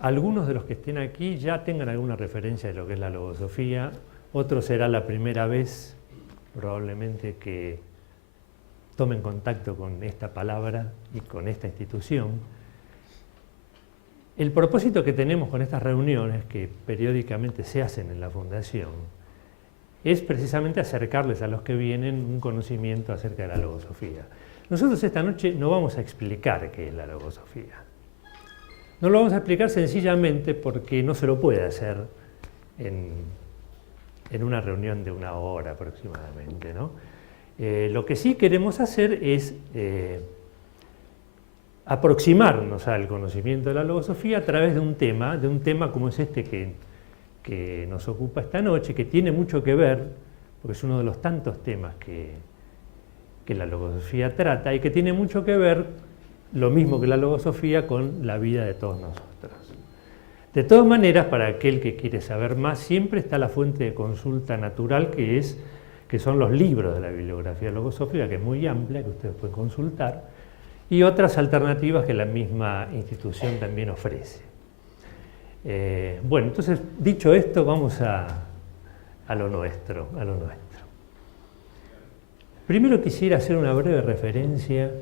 algunos de los que estén aquí ya tengan alguna referencia de lo que es la logosofía, otros será la primera vez probablemente que tomen contacto con esta palabra y con esta institución. El propósito que tenemos con estas reuniones, que periódicamente se hacen en la Fundación, es precisamente acercarles a los que vienen un conocimiento acerca de la logosofía. Nosotros esta noche no vamos a explicar qué es la logosofía. No lo vamos a explicar sencillamente porque no se lo puede hacer en una reunión de 1 hora aproximadamente, ¿no? Lo que sí queremos hacer es aproximarnos al conocimiento de la logosofía a través de un tema como es este que nos ocupa esta noche, que tiene mucho que ver, porque es uno de los tantos temas que la logosofía trata y que tiene mucho que ver, lo mismo que la logosofía, con la vida de todos nosotros. De todas maneras, para aquel que quiere saber más, siempre está la fuente de consulta natural que son los libros de la bibliografía logosófica, que es muy amplia, que ustedes pueden consultar, y otras alternativas que la misma institución también ofrece. Bueno, entonces, dicho esto, vamos a lo nuestro. Primero quisiera hacer una breve referencia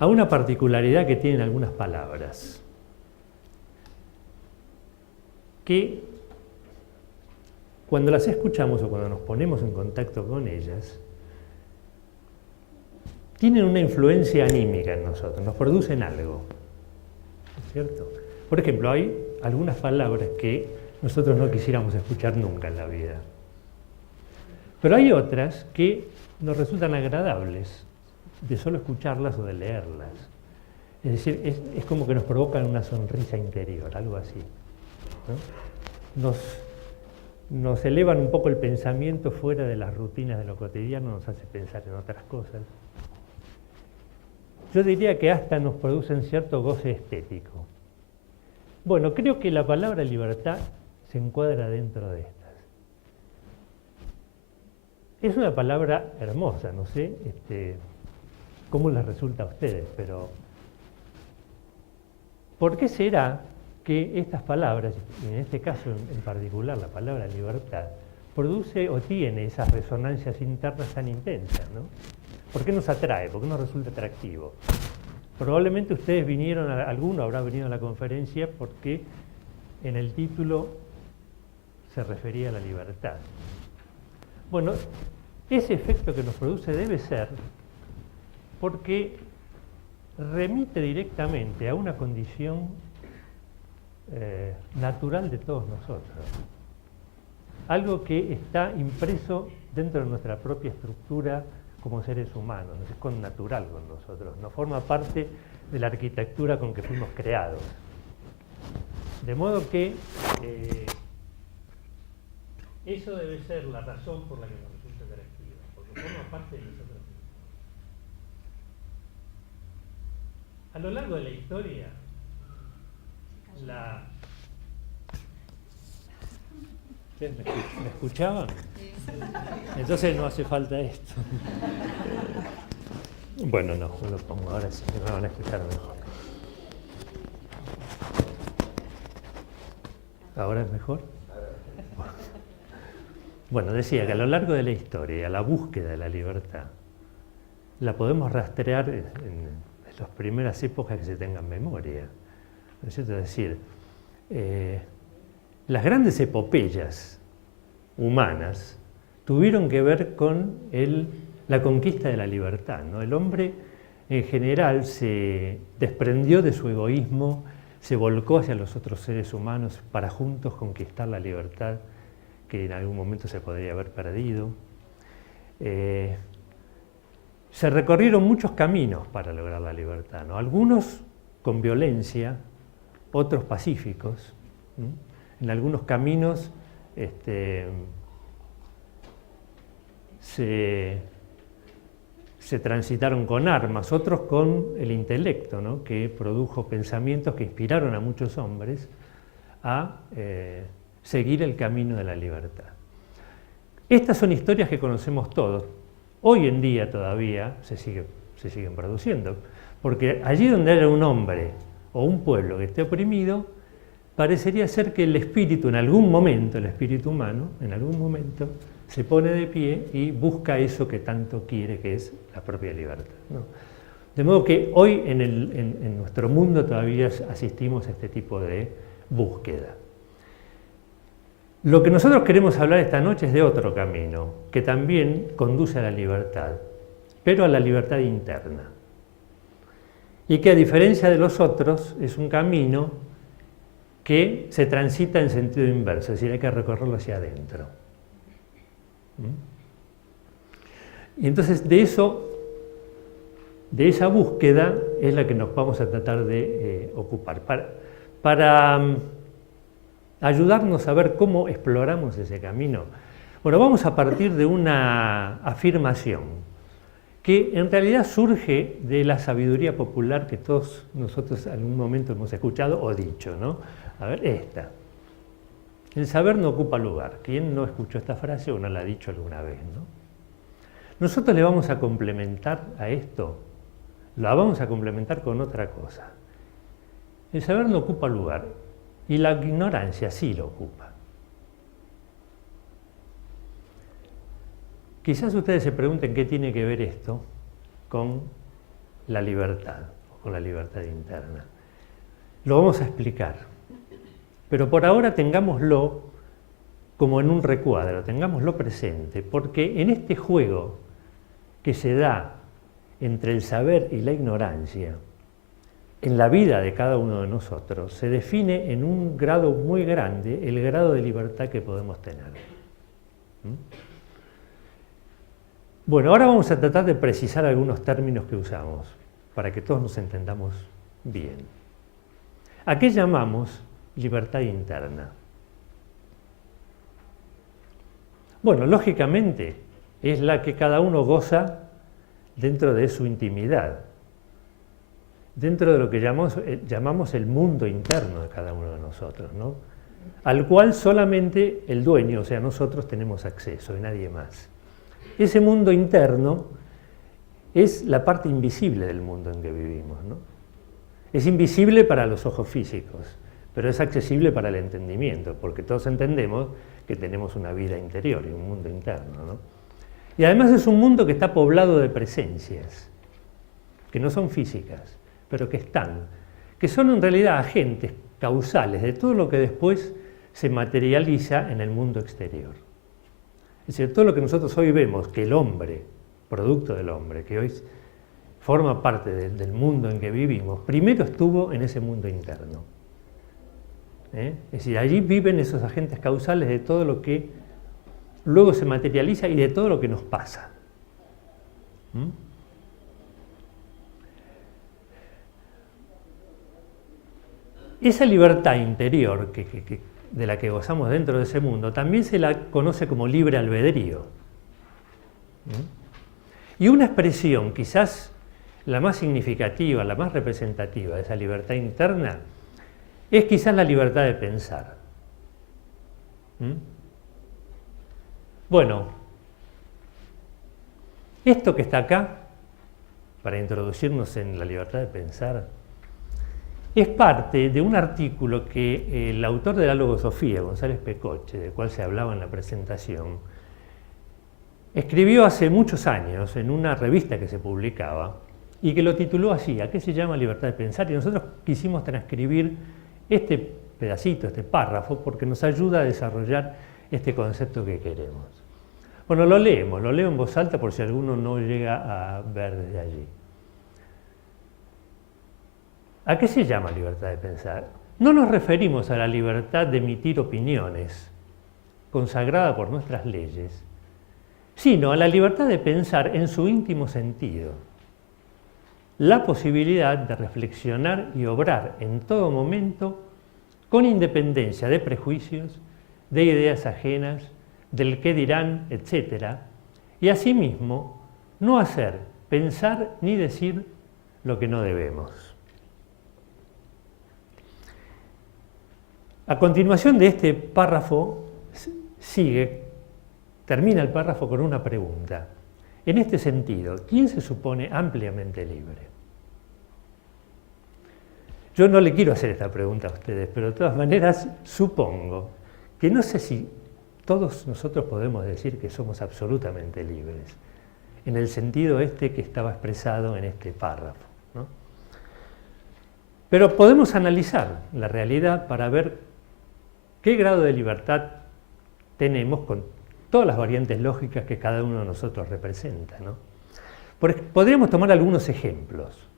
a una particularidad que tienen algunas palabras, que cuando las escuchamos o cuando nos ponemos en contacto con ellas, tienen una influencia anímica en nosotros, nos producen algo, ¿cierto? Por ejemplo, hay algunas palabras que nosotros no quisiéramos escuchar nunca en la vida, pero hay otras que nos resultan agradables de solo escucharlas o de leerlas. Es decir, es como que nos provocan una sonrisa interior, algo así, ¿no? Nos elevan un poco el pensamiento fuera de las rutinas de lo cotidiano, nos hace pensar en otras cosas. Yo diría que hasta nos producen cierto goce estético. Bueno, creo que la palabra libertad se encuadra dentro de estas. Es una palabra hermosa, no sé cómo les resulta a ustedes, pero ¿por qué será que estas palabras, y en este caso en particular la palabra libertad, produce o tiene esas resonancias internas tan intensas, ¿no? ¿Por qué nos atrae? ¿Por qué nos resulta atractivo? Probablemente ustedes vinieron, alguno habrá venido a la conferencia porque en el título se refería a la libertad. Bueno, ese efecto que nos produce debe ser porque remite directamente a una condición natural de todos nosotros. Algo que está impreso dentro de nuestra propia estructura como seres humanos, es connatural con nosotros, no forma parte de la arquitectura con que fuimos creados. De modo que eso debe ser la razón por la que nos resulta atractiva, porque forma parte de nosotros mismos. A lo largo de la historia, ¿Me escuchaban? Entonces no hace falta esto. Bueno, no lo pongo ahora, sí me van a escuchar mejor. ¿Ahora es mejor? Bueno, decía que a lo largo de la historia, la búsqueda de la libertad la podemos rastrear en las primeras épocas que se tengan memoria, ¿no es cierto? Es decir, las grandes epopeyas humanas tuvieron que ver con la conquista de la libertad, ¿no? El hombre en general se desprendió de su egoísmo, se volcó hacia los otros seres humanos para juntos conquistar la libertad que en algún momento se podría haber perdido. Se recorrieron muchos caminos para lograr la libertad, ¿no? Algunos con violencia, otros pacíficos. En algunos caminos se transitaron con armas, otros con el intelecto, ¿no? Que produjo pensamientos que inspiraron a muchos hombres a seguir el camino de la libertad. Estas son historias que conocemos todos. Hoy en día todavía se siguen produciendo, porque allí donde haya un hombre o un pueblo que esté oprimido, parecería ser que el espíritu, en algún momento, el espíritu humano, en algún momento, se pone de pie y busca eso que tanto quiere, que es la propia libertad, ¿no? De modo que hoy en nuestro mundo todavía asistimos a este tipo de búsqueda. Lo que nosotros queremos hablar esta noche es de otro camino, que también conduce a la libertad, pero a la libertad interna. Y que a diferencia de los otros, es un camino que se transita en sentido inverso, es decir, hay que recorrerlo hacia adentro. Y entonces de esa búsqueda es la que nos vamos a tratar de ocupar. Para ayudarnos a ver cómo exploramos ese camino, bueno, vamos a partir de una afirmación que en realidad surge de la sabiduría popular que todos nosotros en algún momento hemos escuchado o dicho, ¿no? A ver, esta. El saber no ocupa lugar. ¿Quién no escuchó esta frase o no la ha dicho alguna vez, ¿no? Nosotros le vamos a complementar a esto, la vamos a complementar con otra cosa. El saber no ocupa lugar y la ignorancia sí lo ocupa. Quizás ustedes se pregunten qué tiene que ver esto con la libertad, o con la libertad interna. Lo vamos a explicar, pero por ahora tengámoslo como en un recuadro, tengámoslo presente, porque en este juego que se da entre el saber y la ignorancia, en la vida de cada uno de nosotros, se define en un grado muy grande el grado de libertad que podemos tener. Bueno, ahora vamos a tratar de precisar algunos términos que usamos, para que todos nos entendamos bien. ¿A qué llamamos libertad interna? Bueno, lógicamente, es la que cada uno goza dentro de su intimidad, dentro de lo que llamamos el mundo interno de cada uno de nosotros, ¿no? Al cual solamente el dueño, o sea, nosotros tenemos acceso y nadie más. Ese mundo interno es la parte invisible del mundo en que vivimos, ¿no? Es invisible para los ojos físicos, pero es accesible para el entendimiento, porque todos entendemos que tenemos una vida interior y un mundo interno, ¿no? Y además es un mundo que está poblado de presencias, que no son físicas, pero que están, que son en realidad agentes causales de todo lo que después se materializa en el mundo exterior. Es decir, todo lo que nosotros hoy vemos, que el hombre, producto del hombre, que hoy forma parte del mundo en que vivimos, primero estuvo en ese mundo interno. Es decir, allí viven esos agentes causales de todo lo que luego se materializa y de todo lo que nos pasa. Esa libertad interior de la que gozamos dentro de ese mundo también se la conoce como libre albedrío. Y una expresión quizás la más significativa, la más representativa de esa libertad interna es quizás la libertad de pensar. Bueno, esto que está acá, para introducirnos en la libertad de pensar, es parte de un artículo que el autor de la Logosofía, González Pecoche, del cual se hablaba en la presentación, escribió hace muchos años en una revista que se publicaba y que lo tituló así, ¿a qué se llama libertad de pensar? Y nosotros quisimos transcribir este pedacito, este párrafo, porque nos ayuda a desarrollar este concepto que queremos. Bueno, lo leo en voz alta por si alguno no llega a ver desde allí. ¿A qué se llama libertad de pensar? No nos referimos a la libertad de emitir opiniones, consagrada por nuestras leyes, sino a la libertad de pensar en su íntimo sentido, la posibilidad de reflexionar y obrar en todo momento con independencia de prejuicios, de ideas ajenas, del qué dirán, etc. Y asimismo, no hacer, pensar ni decir lo que no debemos. A continuación de este párrafo termina el párrafo con una pregunta. En este sentido, ¿quién se supone ampliamente libre? Yo no le quiero hacer esta pregunta a ustedes, pero de todas maneras supongo que no sé si todos nosotros podemos decir que somos absolutamente libres, en el sentido que estaba expresado en este párrafo, ¿no? Pero podemos analizar la realidad para ver qué grado de libertad tenemos con todas las variantes lógicas que cada uno de nosotros representa, ¿no? Podríamos tomar algunos ejemplos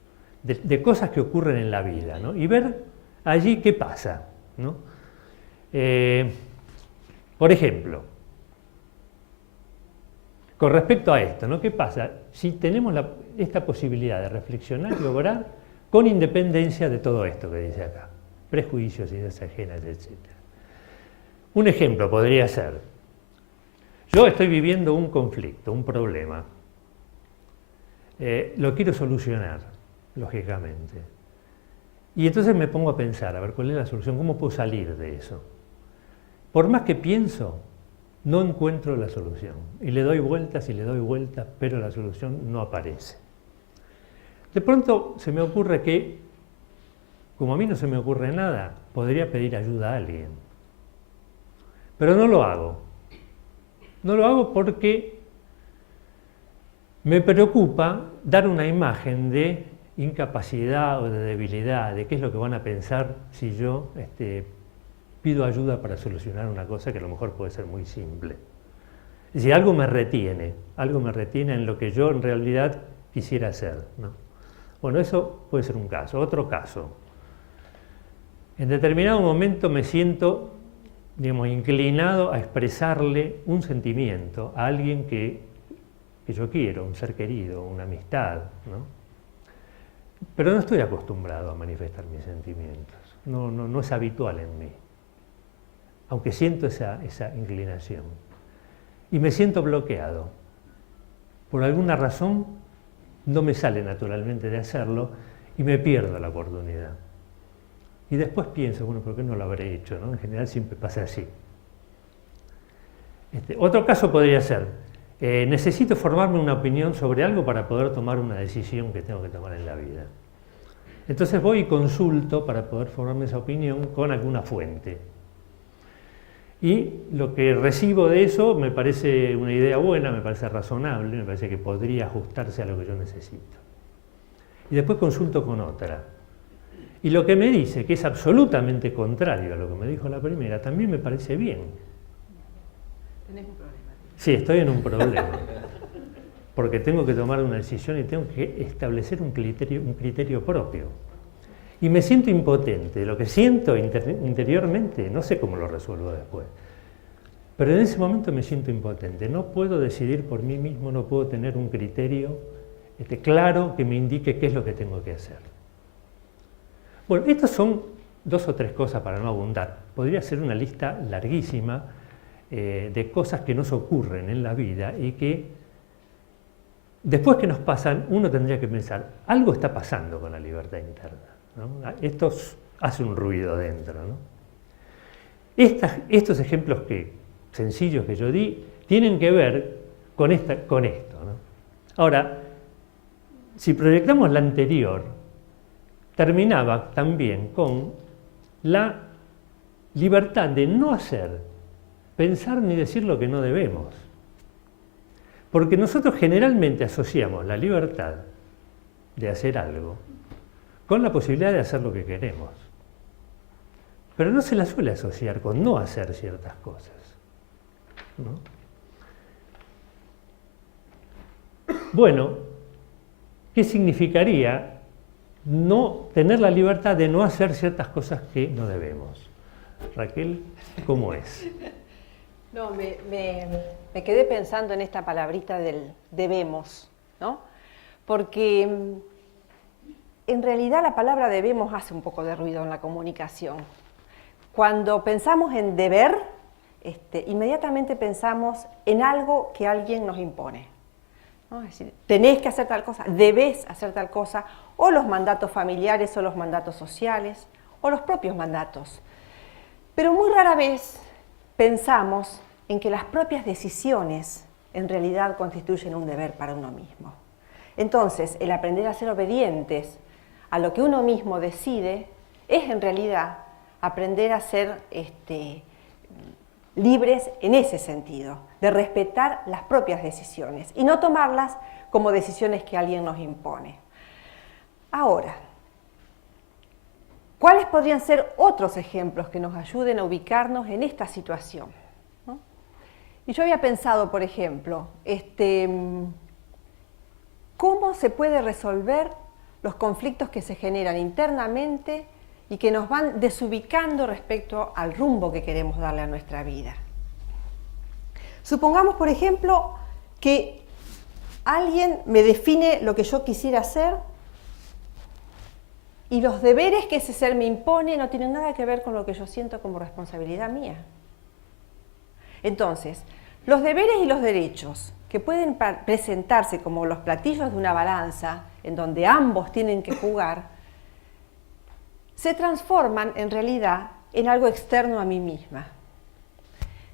de cosas que ocurren en la vida, ¿no? Y ver allí qué pasa, ¿no? Por ejemplo, con respecto a esto, ¿no? ¿Qué pasa si tenemos esta posibilidad de reflexionar y obrar con independencia de todo esto que dice acá? Prejuicios, ideas ajenas, etc. Un ejemplo podría ser, yo estoy viviendo un conflicto, un problema. Lo quiero solucionar, lógicamente. Y entonces me pongo a pensar, a ver cuál es la solución, cómo puedo salir de eso. Por más que pienso, no encuentro la solución. Y le doy vueltas, pero la solución no aparece. De pronto se me ocurre que, como a mí no se me ocurre nada, podría pedir ayuda a alguien. Pero no lo hago. No lo hago porque me preocupa dar una imagen de incapacidad o de debilidad, de qué es lo que van a pensar si yo pido ayuda para solucionar una cosa que a lo mejor puede ser muy simple. Es decir, algo me retiene en lo que yo en realidad quisiera hacer, ¿no? Bueno, eso puede ser un caso. Otro caso, en determinado momento me siento, digamos, inclinado a expresarle un sentimiento a alguien que yo quiero, un ser querido, una amistad, ¿no? Pero no estoy acostumbrado a manifestar mis sentimientos, no es habitual en mí, aunque siento esa inclinación. Y me siento bloqueado. Por alguna razón no me sale naturalmente de hacerlo y me pierdo la oportunidad. Y después pienso, bueno, ¿por qué no lo habré hecho, ¿no? En general siempre pasa así. Otro caso podría ser, necesito formarme una opinión sobre algo para poder tomar una decisión que tengo que tomar en la vida. Entonces voy y consulto para poder formarme esa opinión con alguna fuente. Y lo que recibo de eso me parece una idea buena, me parece razonable, me parece que podría ajustarse a lo que yo necesito. Y después consulto con otra. Y lo que me dice, que es absolutamente contrario a lo que me dijo la primera, también me parece bien. ¿Tenés un problema? Sí, estoy en un problema. Porque tengo que tomar una decisión y tengo que establecer un criterio propio. Y me siento impotente. Lo que siento interiormente, no sé cómo lo resuelvo después. Pero en ese momento me siento impotente. No puedo decidir por mí mismo, no puedo tener un criterio claro que me indique qué es lo que tengo que hacer. Bueno, estas son 2 o 3 cosas para no abundar. Podría ser una lista larguísima de cosas que nos ocurren en la vida y que después que nos pasan, uno tendría que pensar, algo está pasando con la libertad interna, ¿no? Esto hace un ruido dentro, ¿no? Estos ejemplos sencillos que yo di tienen que ver con esto, ¿no? Ahora, si proyectamos la anterior, terminaba también con la libertad de no hacer, pensar ni decir lo que no debemos. Porque nosotros generalmente asociamos la libertad de hacer algo con la posibilidad de hacer lo que queremos. Pero no se la suele asociar con no hacer ciertas cosas, ¿no? Bueno, ¿qué significaría no tener la libertad de no hacer ciertas cosas que no debemos? Raquel, ¿cómo es? No, me quedé pensando en esta palabrita del debemos, ¿no? Porque en realidad la palabra debemos hace un poco de ruido en la comunicación. Cuando pensamos en deber, inmediatamente pensamos en algo que alguien nos impone, ¿no? Es decir, tenés que hacer tal cosa, debés hacer tal cosa, o los mandatos familiares o los mandatos sociales, o los propios mandatos. Pero muy rara vez pensamos en que las propias decisiones en realidad constituyen un deber para uno mismo. Entonces, el aprender a ser obedientes a lo que uno mismo decide es en realidad aprender a ser libres en ese sentido, de respetar las propias decisiones y no tomarlas como decisiones que alguien nos impone. Ahora, ¿cuáles podrían ser otros ejemplos que nos ayuden a ubicarnos en esta situación? ¿No? Y yo había pensado, por ejemplo, ¿cómo se puede resolver los conflictos que se generan internamente y que nos van desubicando respecto al rumbo que queremos darle a nuestra vida? Supongamos, por ejemplo, que alguien me define lo que yo quisiera hacer y los deberes que ese ser me impone no tienen nada que ver con lo que yo siento como responsabilidad mía. Entonces, los deberes y los derechos que pueden presentarse como los platillos de una balanza, en donde ambos tienen que jugar, se transforman en realidad en algo externo a mí misma.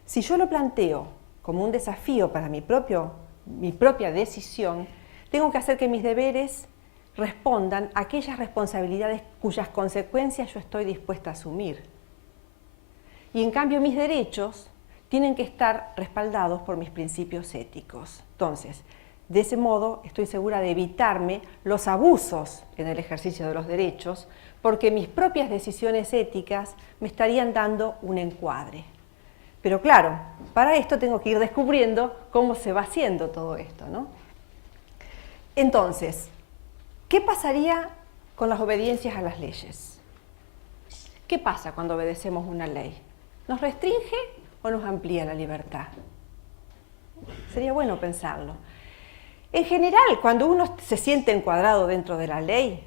Si yo lo planteo como un desafío para mi propia decisión, tengo que hacer que mis deberes respondan a aquellas responsabilidades cuyas consecuencias yo estoy dispuesta a asumir. Y en cambio mis derechos tienen que estar respaldados por mis principios éticos. Entonces, de ese modo estoy segura de evitarme los abusos en el ejercicio de los derechos, porque mis propias decisiones éticas me estarían dando un encuadre. Pero claro, para esto tengo que ir descubriendo cómo se va haciendo todo esto, ¿no? Entonces, ¿qué pasaría con las obediencias a las leyes? ¿Qué pasa cuando obedecemos una ley? ¿Nos restringe o nos amplía la libertad? Sería bueno pensarlo. En general, cuando uno se siente encuadrado dentro de la ley,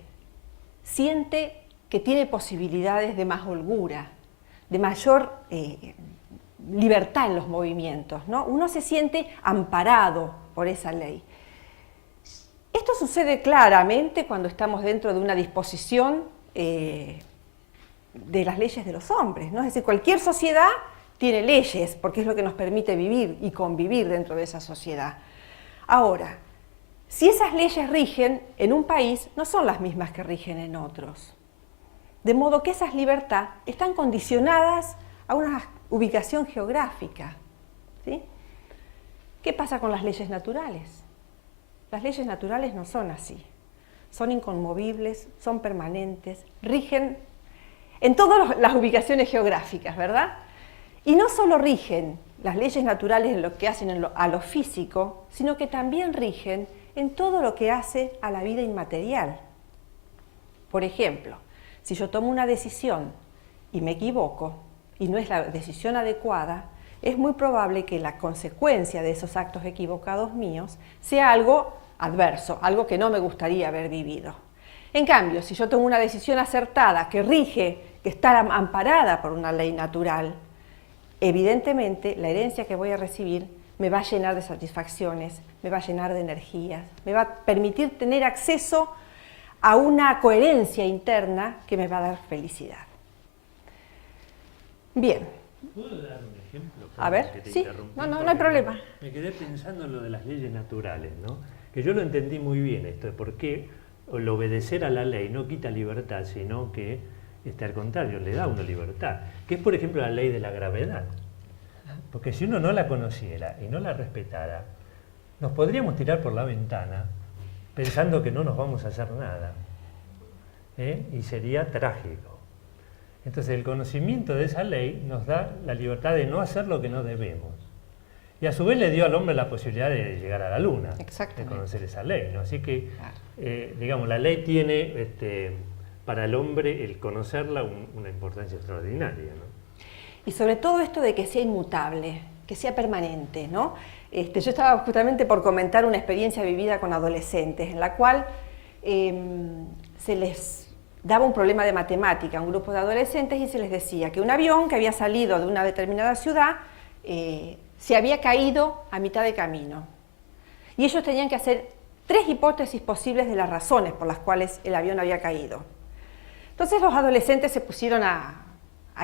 siente que tiene posibilidades de más holgura, de mayor libertad en los movimientos, ¿no? Uno se siente amparado por esa ley. Esto sucede claramente cuando estamos dentro de una disposición de las leyes de los hombres, ¿no? Es decir, cualquier sociedad tiene leyes porque es lo que nos permite vivir y convivir dentro de esa sociedad. Ahora, si esas leyes rigen en un país, no son las mismas que rigen en otros. De modo que esas libertades están condicionadas a una ubicación geográfica, ¿sí? ¿Qué pasa con las leyes naturales? Las leyes naturales no son así. Son inconmovibles, son permanentes, rigen en todas las ubicaciones geográficas, ¿verdad? Y no solo rigen las leyes naturales en lo que hacen a lo físico, sino que también rigen en todo lo que hace a la vida inmaterial. Por ejemplo, si yo tomo una decisión y me equivoco y no es la decisión adecuada, es muy probable que la consecuencia de esos actos equivocados míos sea algo adverso, algo que no me gustaría haber vivido. En cambio, si yo tomo una decisión acertada que rige, que está amparada por una ley natural, evidentemente la herencia que voy a recibir me va a llenar de satisfacciones, me va a llenar de energías, me va a permitir tener acceso a una coherencia interna que me va a dar felicidad. Bien. ¿Puedo dar un ejemplo? A ver, sí, no hay problema. Me quedé pensando en lo de las leyes naturales, ¿no? Que yo lo entendí muy bien esto, de por qué el obedecer a la ley no quita libertad, sino que, al contrario, le da una libertad, que es, por ejemplo, la ley de la gravedad. Porque si uno no la conociera y no la respetara, nos podríamos tirar por la ventana pensando que no nos vamos a hacer nada, y sería trágico. Entonces el conocimiento de esa ley nos da la libertad de no hacer lo que no debemos. Y a su vez le dio al hombre la posibilidad de llegar a la luna, de conocer esa ley, ¿no? Así que, digamos, la ley tiene para el hombre el conocerla una importancia extraordinaria, ¿no? Y sobre todo esto de que sea inmutable, que sea permanente, ¿no? Yo estaba justamente por comentar una experiencia vivida con adolescentes, en la cual se les daba un problema de matemática a un grupo de adolescentes y se les decía que un avión que había salido de una determinada ciudad se había caído a mitad de camino. Y ellos tenían que hacer 3 hipótesis posibles de las razones por las cuales el avión había caído. Entonces los adolescentes se pusieron a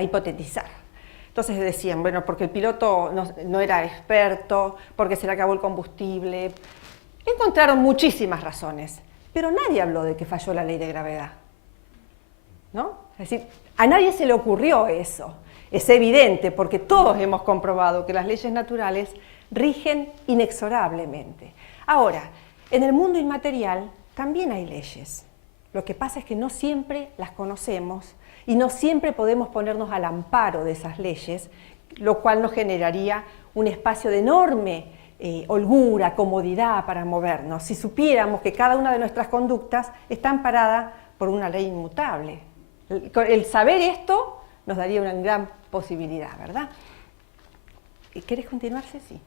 hipotetizar. Entonces decían, bueno, porque el piloto no era experto, porque se le acabó el combustible. Encontraron muchísimas razones, pero nadie habló de que falló la ley de gravedad, ¿no? Es Es decir, a nadie se le ocurrió eso. Es evidente porque todos hemos comprobado que las leyes naturales rigen inexorablemente. Ahora, en el mundo inmaterial también hay leyes. Lo que pasa es que no siempre las conocemos y no siempre podemos ponernos al amparo de esas leyes, lo cual nos generaría un espacio de enorme holgura, comodidad para movernos, si supiéramos que cada una de nuestras conductas está amparada por una ley inmutable. El saber esto nos daría una gran posibilidad, ¿verdad? ¿Querés continuar, Ceci?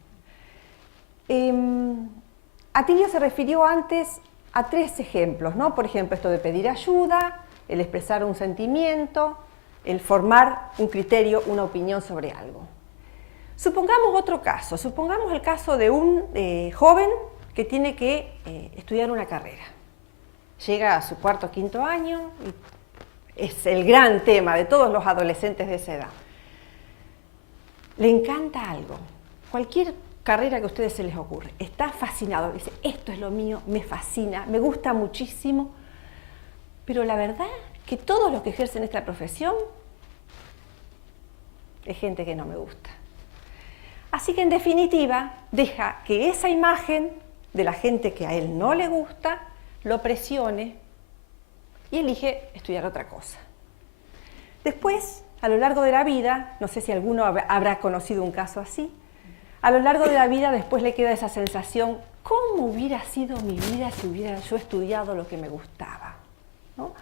Atilio se refirió antes a 3 ejemplos, ¿no? Por ejemplo, esto de pedir ayuda, el expresar un sentimiento, el formar un criterio, una opinión sobre algo. Supongamos otro caso, supongamos el caso de un joven que tiene que estudiar una carrera. Llega a su 4º o 5º año y es el gran tema de todos los adolescentes de esa edad. Le encanta algo, cualquier carrera que a ustedes se les ocurre, está fascinado, dice, esto es lo mío, me fascina, me gusta muchísimo, pero la verdad que todos los que ejercen esta profesión es gente que no me gusta. Así que en definitiva deja que esa imagen de la gente que a él no le gusta lo presione y elige estudiar otra cosa. Después, a lo largo de la vida, no sé si alguno habrá conocido un caso así, a lo largo de la vida después le queda esa sensación, ¿cómo hubiera sido mi vida si hubiera yo estudiado lo que me gustaba? ¿No?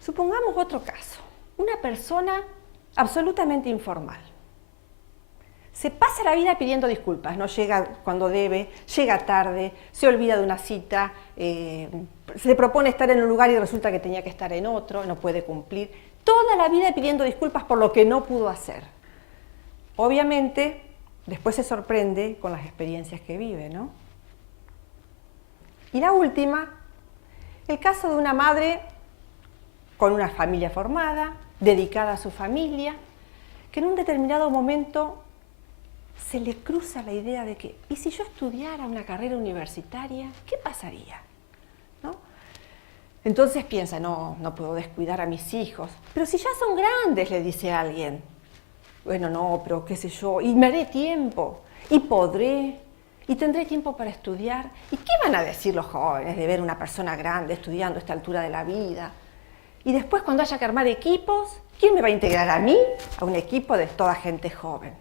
Supongamos otro caso, una persona absolutamente informal. Se pasa la vida pidiendo disculpas, no llega cuando debe, llega tarde, se olvida de una cita, se propone estar en un lugar y resulta que tenía que estar en otro, no puede cumplir. Toda la vida pidiendo disculpas por lo que no pudo hacer. Obviamente, después se sorprende con las experiencias que vive, ¿no? Y la última, el caso de una madre con una familia formada, dedicada a su familia, que en un determinado momento se le cruza la idea de que, ¿y si yo estudiara una carrera universitaria, qué pasaría? ¿No? Entonces piensa, no puedo descuidar a mis hijos. Pero si ya son grandes, le dice alguien. Bueno, no, pero qué sé yo, y me haré tiempo, y podré, y tendré tiempo para estudiar. ¿Y qué van a decir los jóvenes de ver una persona grande estudiando a esta altura de la vida? Y después, cuando haya que armar equipos, ¿quién me va a integrar a mí a un equipo de toda gente joven?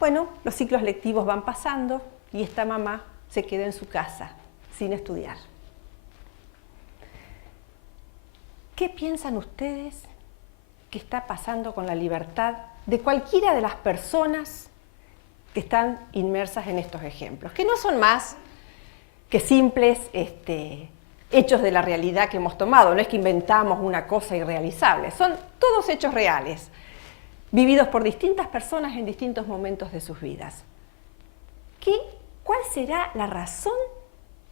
Bueno, los ciclos lectivos van pasando y esta mamá se queda en su casa sin estudiar. ¿Qué piensan ustedes que está pasando con la libertad de cualquiera de las personas que están inmersas en estos ejemplos? Que no son más que simples hechos de la realidad que hemos tomado, no es que inventamos una cosa irrealizable, son todos hechos reales, vividos por distintas personas en distintos momentos de sus vidas. ¿Cuál será la razón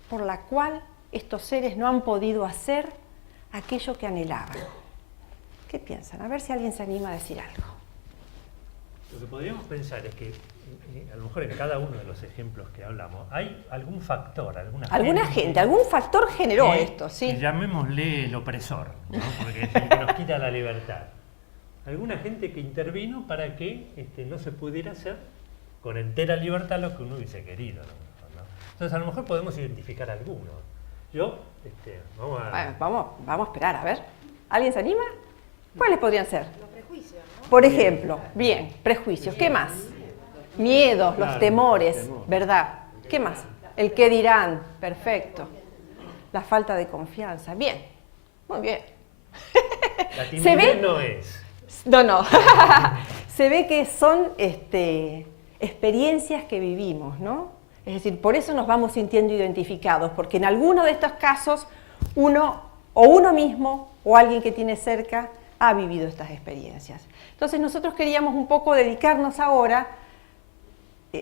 por la cual estos seres no han podido hacer aquello que anhelaban? ¿Qué piensan? A ver si alguien se anima a decir algo. Lo que podríamos pensar es que a lo mejor en cada uno de los ejemplos que hablamos hay algún factor, algún factor generó esto, ¿sí? Que llamémosle el opresor, ¿no? Porque es el que nos quita la libertad. Alguna gente que intervino para que no se pudiera hacer con entera libertad lo que uno hubiese querido, ¿no? Entonces a lo mejor podemos identificar algunos. Vamos a esperar, a ver. ¿Alguien se anima? ¿Cuáles podrían ser? Los prejuicios, ¿no? Por ejemplo, bien, prejuicios. ¿Qué más? Miedos, los temores, ¿verdad? ¿Qué más? El qué dirán, perfecto. La falta de confianza, bien, muy bien. La timidez no es. No. Se ve que son experiencias que vivimos, ¿no? Es decir, por eso nos vamos sintiendo identificados, porque en alguno de estos casos uno mismo o alguien que tiene cerca ha vivido estas experiencias. Entonces nosotros queríamos un poco dedicarnos ahora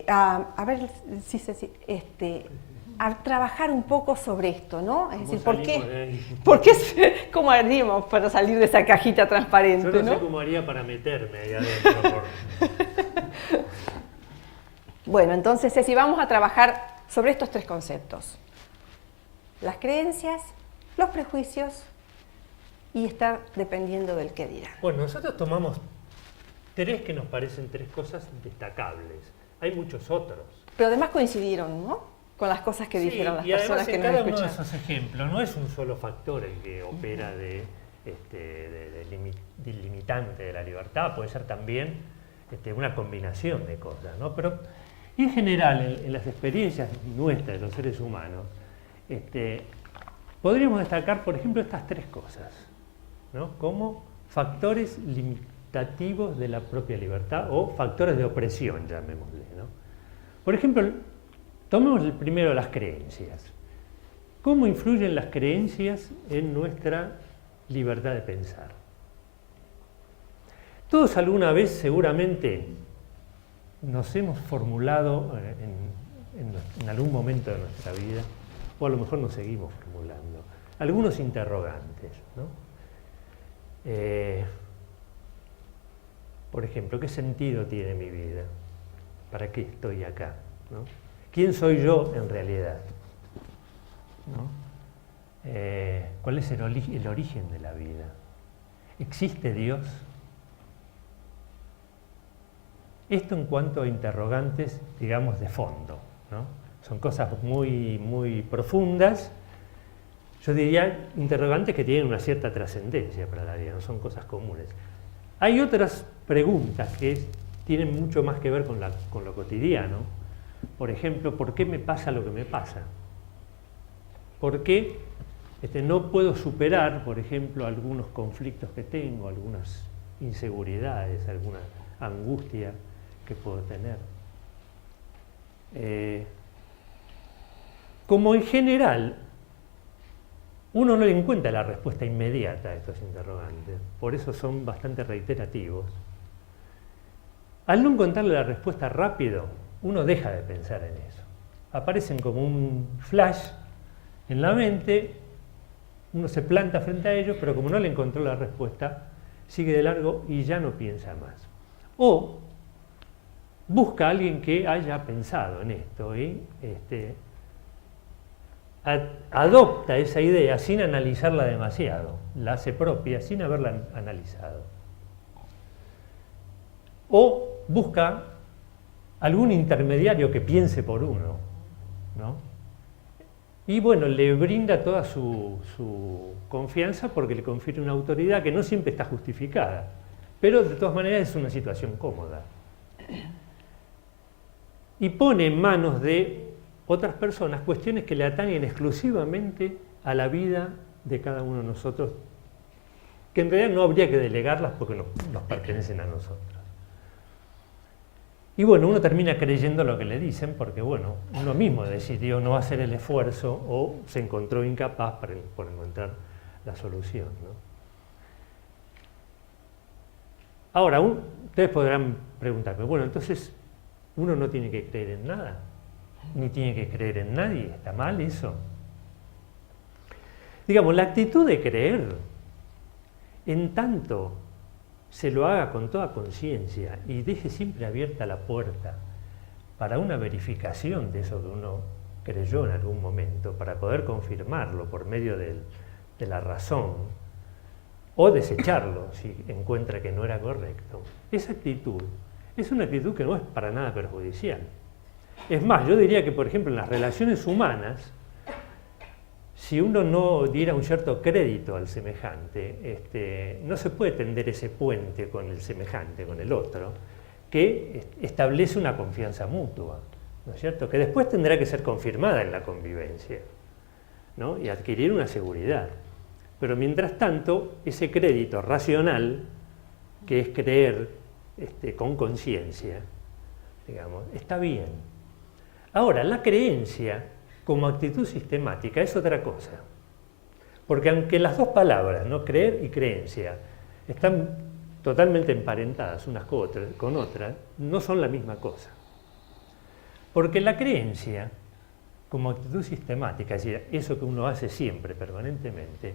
a ver si a trabajar un poco sobre esto, ¿no? Es decir, ¿por qué cómo haríamos para salir de esa cajita transparente? Yo no sé cómo haría para meterme ahí adentro. Bueno, entonces, Ceci, vamos a trabajar sobre estos 3 conceptos. Las creencias, los prejuicios y estar dependiendo del qué dirán. Bueno, nosotros tomamos tres que nos parecen tres cosas destacables. Hay muchos otros. Pero además coincidieron, ¿no? Con las cosas que dijeron las personas que nos cada escuchan. uno de esos ejemplos no es un solo factor el que opera de limitante de la libertad, puede ser también una combinación de cosas, ¿no? Pero en general, en las experiencias nuestras de los seres humanos, podríamos destacar, por ejemplo, estas tres cosas, ¿no? Como factores limitativos de la propia libertad o factores de opresión, llamémosle, ¿no? Por ejemplo, tomemos el primero, las creencias. ¿Cómo influyen las creencias en nuestra libertad de pensar? Todos alguna vez seguramente nos hemos formulado en algún momento de nuestra vida, o a lo mejor nos seguimos formulando, algunos interrogantes, ¿no? Por ejemplo, ¿qué sentido tiene mi vida? ¿Para qué estoy acá? ¿No? ¿Quién soy yo en realidad? ¿No? ¿Cuál es el origen de la vida? ¿Existe Dios? Esto en cuanto a interrogantes, digamos, de fondo, ¿no? Son cosas muy, muy profundas. Yo diría interrogantes que tienen una cierta trascendencia para la vida, no son cosas comunes. Hay otras preguntas que tienen mucho más que ver con lo cotidiano. Por ejemplo, ¿por qué me pasa lo que me pasa? ¿Por qué no puedo superar, por ejemplo, algunos conflictos que tengo, algunas inseguridades, alguna angustia que puedo tener? Como en general, uno no le encuentra la respuesta inmediata a estos interrogantes, por eso son bastante reiterativos. Al no encontrarle la respuesta rápido, uno deja de pensar en eso. Aparecen como un flash en la mente, uno se planta frente a ellos, pero como no le encontró la respuesta, sigue de largo y ya no piensa más. O busca a alguien que haya pensado en esto y adopta esa idea sin analizarla demasiado, la hace propia sin haberla analizado. O busca algún intermediario que piense por uno, ¿no? Y bueno, le brinda toda su confianza porque le confiere una autoridad que no siempre está justificada, pero de todas maneras es una situación cómoda. Y pone en manos de otras personas cuestiones que le atañen exclusivamente a la vida de cada uno de nosotros, que en realidad no habría que delegarlas porque nos pertenecen a nosotros. Y bueno, uno termina creyendo lo que le dicen porque, bueno, uno mismo decidió no hacer el esfuerzo o se encontró incapaz por encontrar la solución, ¿no? Ahora, ustedes podrán preguntarme, bueno, entonces, ¿uno no tiene que creer en nada? ¿Ni tiene que creer en nadie? ¿Está mal eso? Digamos, la actitud de creer, en tanto se lo haga con toda conciencia y deje siempre abierta la puerta para una verificación de eso que uno creyó en algún momento, para poder confirmarlo por medio de la razón o desecharlo si encuentra que no era correcto. Esa actitud es una actitud que no es para nada perjudicial. Es más, yo diría que, por ejemplo, en las relaciones humanas, si uno no diera un cierto crédito al semejante, no se puede tender ese puente con el semejante, con el otro, que establece una confianza mutua, ¿no es cierto? Que después tendrá que ser confirmada en la convivencia, ¿no? Y adquirir una seguridad. Pero mientras tanto, ese crédito racional, que es creer con conciencia, digamos, está bien. Ahora, la creencia como actitud sistemática es otra cosa. Porque aunque las dos palabras, ¿no?, creer y creencia, están totalmente emparentadas unas con otras, no son la misma cosa. Porque la creencia, como actitud sistemática, es decir, eso que uno hace siempre, permanentemente,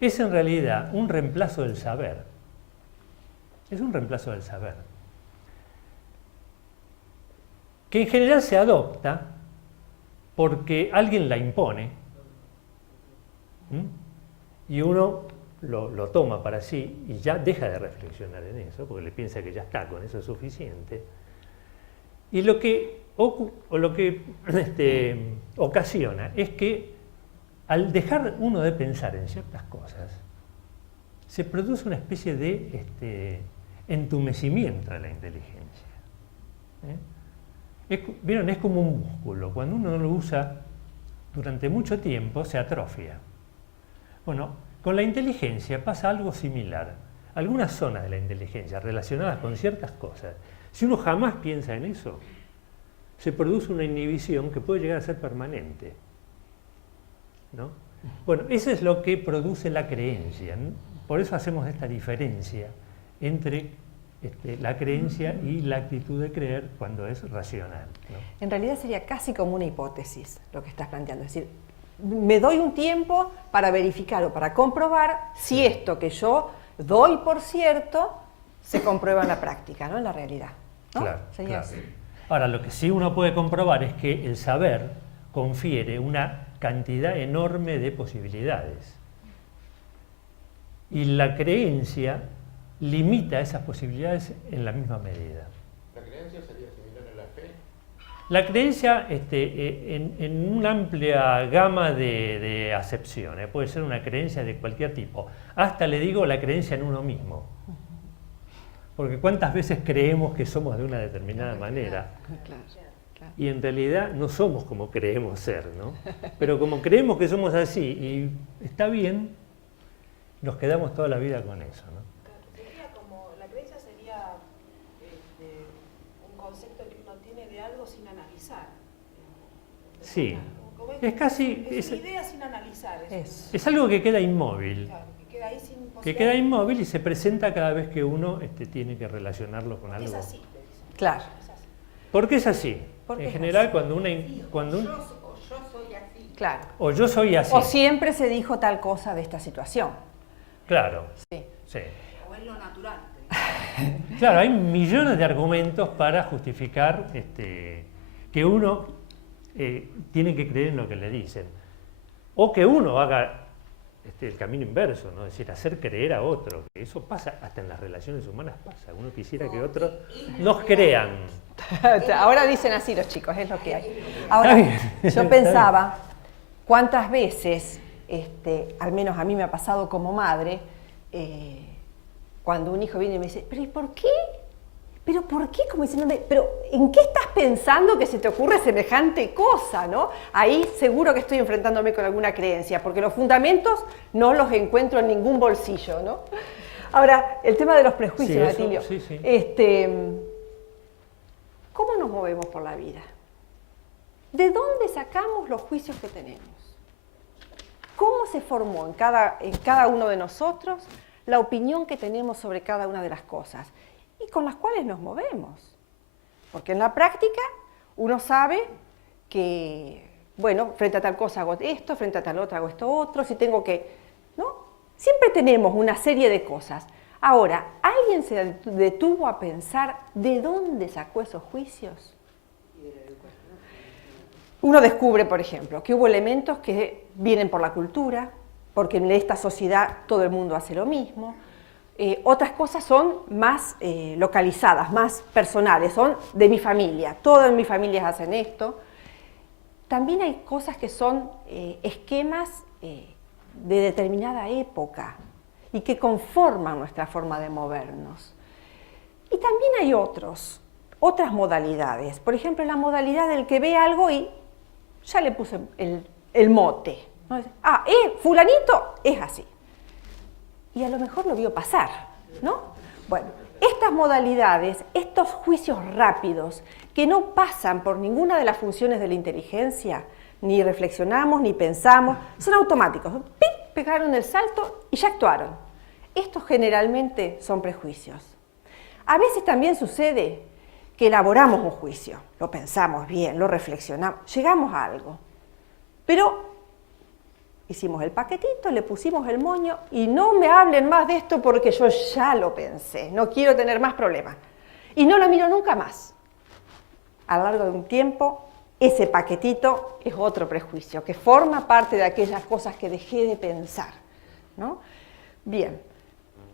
es en realidad un reemplazo del saber. Es un reemplazo del saber. Que en general se adopta porque alguien la impone y uno lo toma para sí y ya deja de reflexionar en eso, porque le piensa que ya está, con eso es suficiente. Y lo que ocasiona es que al dejar uno de pensar en ciertas cosas, se produce una especie de entumecimiento de la inteligencia. ¿Vieron? Es como un músculo. Cuando uno no lo usa durante mucho tiempo, se atrofia. Bueno, con la inteligencia pasa algo similar. Algunas zonas de la inteligencia relacionadas con ciertas cosas, si uno jamás piensa en eso, se produce una inhibición que puede llegar a ser permanente, ¿no? Bueno, eso es lo que produce la creencia, ¿no? Por eso hacemos esta diferencia entre la creencia y la actitud de creer cuando es racional, ¿no? En realidad sería casi como una hipótesis lo que estás planteando, es decir, me doy un tiempo para verificar o para comprobar si esto que yo doy por cierto se comprueba en la práctica, ¿no? En la realidad, ¿no? Claro, Sería claro. así. Ahora, lo que sí uno puede comprobar es que el saber confiere una cantidad enorme de posibilidades. Y la creencia limita esas posibilidades en la misma medida. ¿La creencia sería similar a la fe? La creencia en una amplia gama de acepciones, puede ser una creencia de cualquier tipo, hasta le digo la creencia en uno mismo. Porque cuántas veces creemos que somos de una determinada manera Claro. y en realidad no somos como creemos ser, ¿no? Pero como creemos que somos así y está bien, nos quedamos toda la vida con eso, ¿no? Sería como, la creencia sería un concepto que uno tiene de algo sin analizar. Sí, Como es casi, es una idea sin analizar. es algo que queda inmóvil. Claro, que queda ahí sin Que posibilidad. queda inmóvil y se presenta cada vez que uno tiene que relacionarlo con algo. Es así, te dicen. Claro. Es así. ¿Por qué es así? Porque En es general, así. cuando Yo soy así. Claro. o yo soy así. O siempre se dijo tal cosa de esta situación. Claro, Sí. sí. O es lo natural. Claro, hay millones de argumentos para justificar que uno tiene que creer en lo que le dicen. O que uno haga el camino inverso, ¿no? Es decir, hacer creer a otro. Que eso pasa, hasta en las relaciones humanas pasa. Uno quisiera que otros nos crean. Ahora dicen así los chicos, es lo que hay. Ahora, yo pensaba cuántas veces, al menos a mí me ha pasado como madre, cuando un hijo viene y me dice, ¿pero y por qué? ¿Pero por qué? Como diciéndome, ¿pero en qué estás pensando que se te ocurre semejante cosa, no? Ahí seguro que estoy enfrentándome con alguna creencia, porque los fundamentos no los encuentro en ningún bolsillo, ¿no? Ahora, el tema de los prejuicios, Sí, eso, Atilio. sí. ¿Cómo nos movemos por la vida? ¿De dónde sacamos los juicios que tenemos? ¿Cómo se formó en cada uno de nosotros la opinión que tenemos sobre cada una de las cosas y con las cuales nos movemos? Porque en la práctica uno sabe que, bueno, frente a tal cosa hago esto, frente a tal otra hago esto otro, si tengo que, ¿no? Siempre tenemos una serie de cosas. Ahora, ¿alguien se detuvo a pensar de dónde sacó esos juicios? Uno descubre, por ejemplo, que hubo elementos que vienen por la cultura, porque en esta sociedad todo el mundo hace lo mismo. Otras cosas son más localizadas, más personales, son de mi familia, todas mis familias hacen esto. También hay cosas que son esquemas de determinada época y que conforman nuestra forma de movernos. Y también hay otras modalidades. Por ejemplo, la modalidad del que ve algo y ya le puse el mote, ¿no? Fulanito es así. Y a lo mejor lo vio pasar, ¿no? Bueno, estas modalidades, estos juicios rápidos que no pasan por ninguna de las funciones de la inteligencia, ni reflexionamos, ni pensamos, son automáticos. ¡Pip! Pegaron el salto y ya actuaron. Estos generalmente son prejuicios. A veces también sucede que elaboramos un juicio, lo pensamos bien, lo reflexionamos, llegamos a algo, pero hicimos el paquetito, le pusimos el moño y no me hablen más de esto porque yo ya lo pensé, no quiero tener más problemas. Y no lo miro nunca más. A lo largo de un tiempo, ese paquetito es otro prejuicio que forma parte de aquellas cosas que dejé de pensar, ¿no? Bien,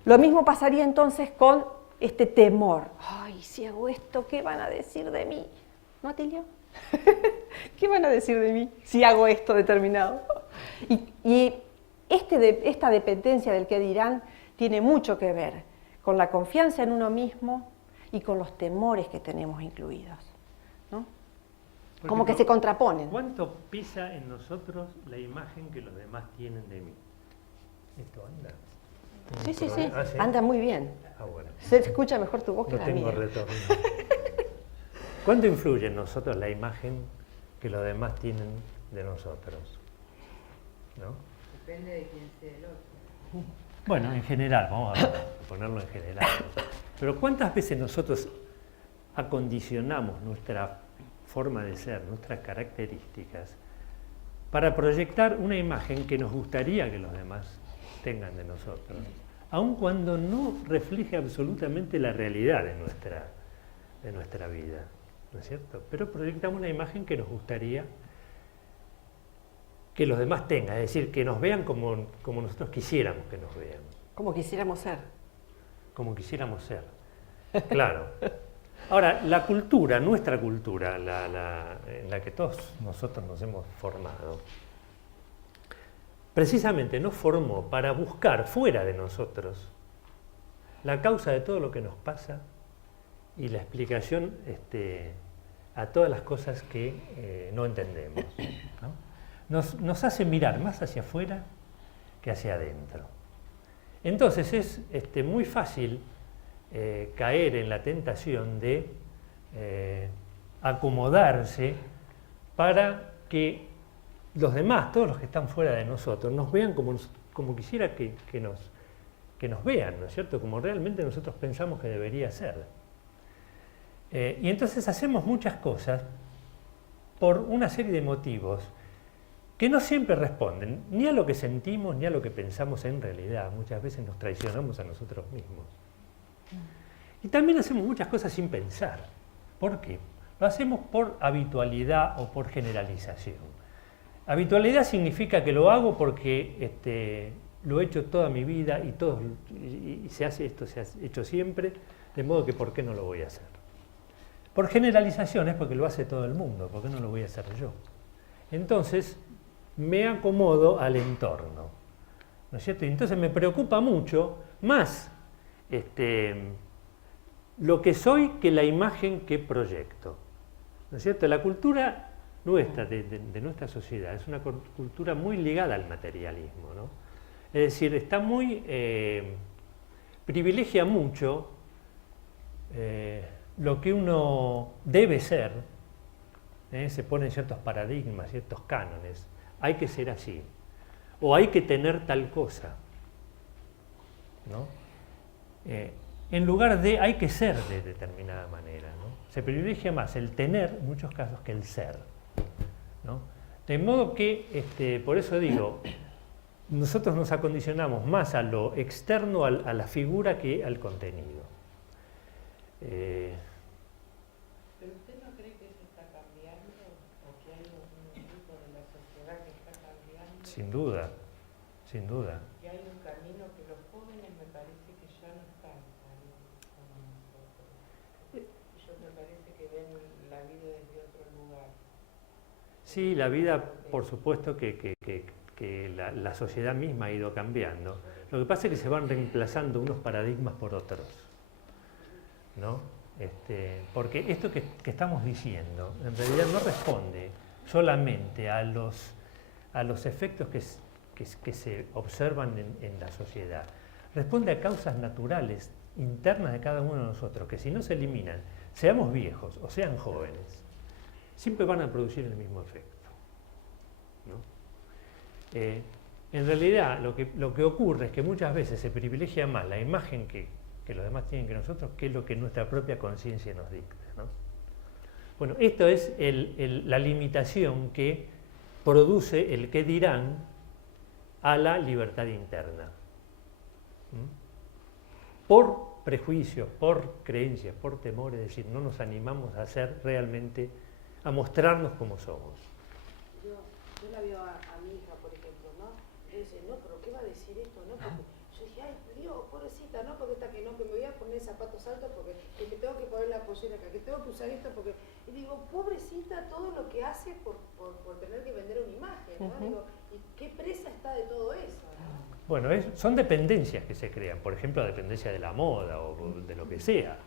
lo mismo pasaría entonces con este temor. Ay, si hago esto, ¿qué van a decir de mí? ¿No, Atilio? ¿Qué van a decir de mí si hago esto determinado? Y esta dependencia del qué dirán tiene mucho que ver con la confianza en uno mismo y con los temores que tenemos incluidos, ¿no? Como que se contraponen. ¿Cuánto pesa en nosotros la imagen que los demás tienen de mí? ¿Esto anda? Sí, Ah, ¿sí? anda muy bien. Ah, bueno. Se escucha mejor tu voz que No la tengo mía. retorno. ¿Cuánto influye en nosotros la imagen que los demás tienen de nosotros? ¿No? Depende de quién sea el otro. Bueno, en general, vamos a ponerlo en general. Pero ¿cuántas veces nosotros acondicionamos nuestra forma de ser, nuestras características, para proyectar una imagen que nos gustaría que los demás tengan de nosotros, aun cuando no refleje absolutamente la realidad de nuestra vida, ¿no es cierto? Pero proyectamos una imagen que nos gustaría que los demás tengan, es decir, que nos vean como nosotros quisiéramos que nos vean. Como quisiéramos ser. Como quisiéramos ser. Claro. Ahora, la cultura, nuestra cultura, en la que todos nosotros nos hemos formado, precisamente nos formó para buscar fuera de nosotros la causa de todo lo que nos pasa y la explicación a todas las cosas que no entendemos, ¿no? Nos hace mirar más hacia afuera que hacia adentro. Entonces es muy fácil caer en la tentación de acomodarse para que los demás, todos los que están fuera de nosotros, nos vean como quisiera que nos vean, ¿no es cierto? Como realmente nosotros pensamos que debería ser. Y entonces hacemos muchas cosas por una serie de motivos que no siempre responden ni a lo que sentimos ni a lo que pensamos en realidad. Muchas veces nos traicionamos a nosotros mismos. Y también hacemos muchas cosas sin pensar. ¿Por qué? Lo hacemos por habitualidad o por generalización. Habitualidad significa que lo hago porque lo he hecho toda mi vida y se hace esto, se ha hecho siempre, de modo que ¿por qué no lo voy a hacer? Por generalización es porque lo hace todo el mundo, ¿por qué no lo voy a hacer yo? Entonces me acomodo al entorno, ¿no es cierto? Y entonces me preocupa mucho más lo que soy que la imagen que proyecto, ¿no es cierto? La cultura nuestra, de nuestra sociedad, es una cultura muy ligada al materialismo, ¿no? Es decir, está muy, privilegia mucho lo que uno debe ser, se ponen ciertos paradigmas, ciertos cánones, hay que ser así, o hay que tener tal cosa, ¿no? En lugar de hay que ser de determinada manera, ¿no? Se privilegia más el tener en muchos casos que el ser, ¿no? De modo que, por eso digo, nosotros nos acondicionamos más a lo externo, a la figura, que al contenido. ¿Pero usted no cree que eso está cambiando o que hay un grupo de la sociedad que está cambiando? Sin duda, sin duda. Que hay un camino que los jóvenes me parece que ya no están ahí como nosotros. Ellos me parece que ven la vida desde otro lugar. Sí, la vida, por supuesto que la sociedad misma ha ido cambiando. Lo que pasa es que se van reemplazando unos paradigmas por otros, ¿no? Porque esto que estamos diciendo en realidad no responde solamente a los efectos que se observan en la sociedad. Responde a causas naturales internas de cada uno de nosotros, que si no se eliminan, seamos viejos o sean jóvenes, siempre van a producir el mismo efecto, ¿no? En realidad lo que ocurre es que muchas veces se privilegia más la imagen que los demás tienen que nosotros, que es lo que nuestra propia conciencia nos dicta, ¿no? Bueno, esto es la limitación que produce el qué dirán a la libertad interna. Por prejuicios, por creencias, por temores, es decir, no nos animamos a ser realmente, a mostrarnos como somos. Yo la veo a mi hija, por ejemplo, ¿no? Y dice, no, pero ¿qué va a decir esto? No, porque yo dije, ay, Dios, pobrecita, ¿no? Porque está que no, que me voy a poner zapatos altos porque que me tengo que poner la pollera acá, que tengo que usar esto porque... Y digo, pobrecita todo lo que hace por tener que vender una imagen, ¿no? Digo, ¿y qué presa está de todo eso? ¿No? Bueno, son dependencias que se crean, por ejemplo, dependencia de la moda o de lo que sea.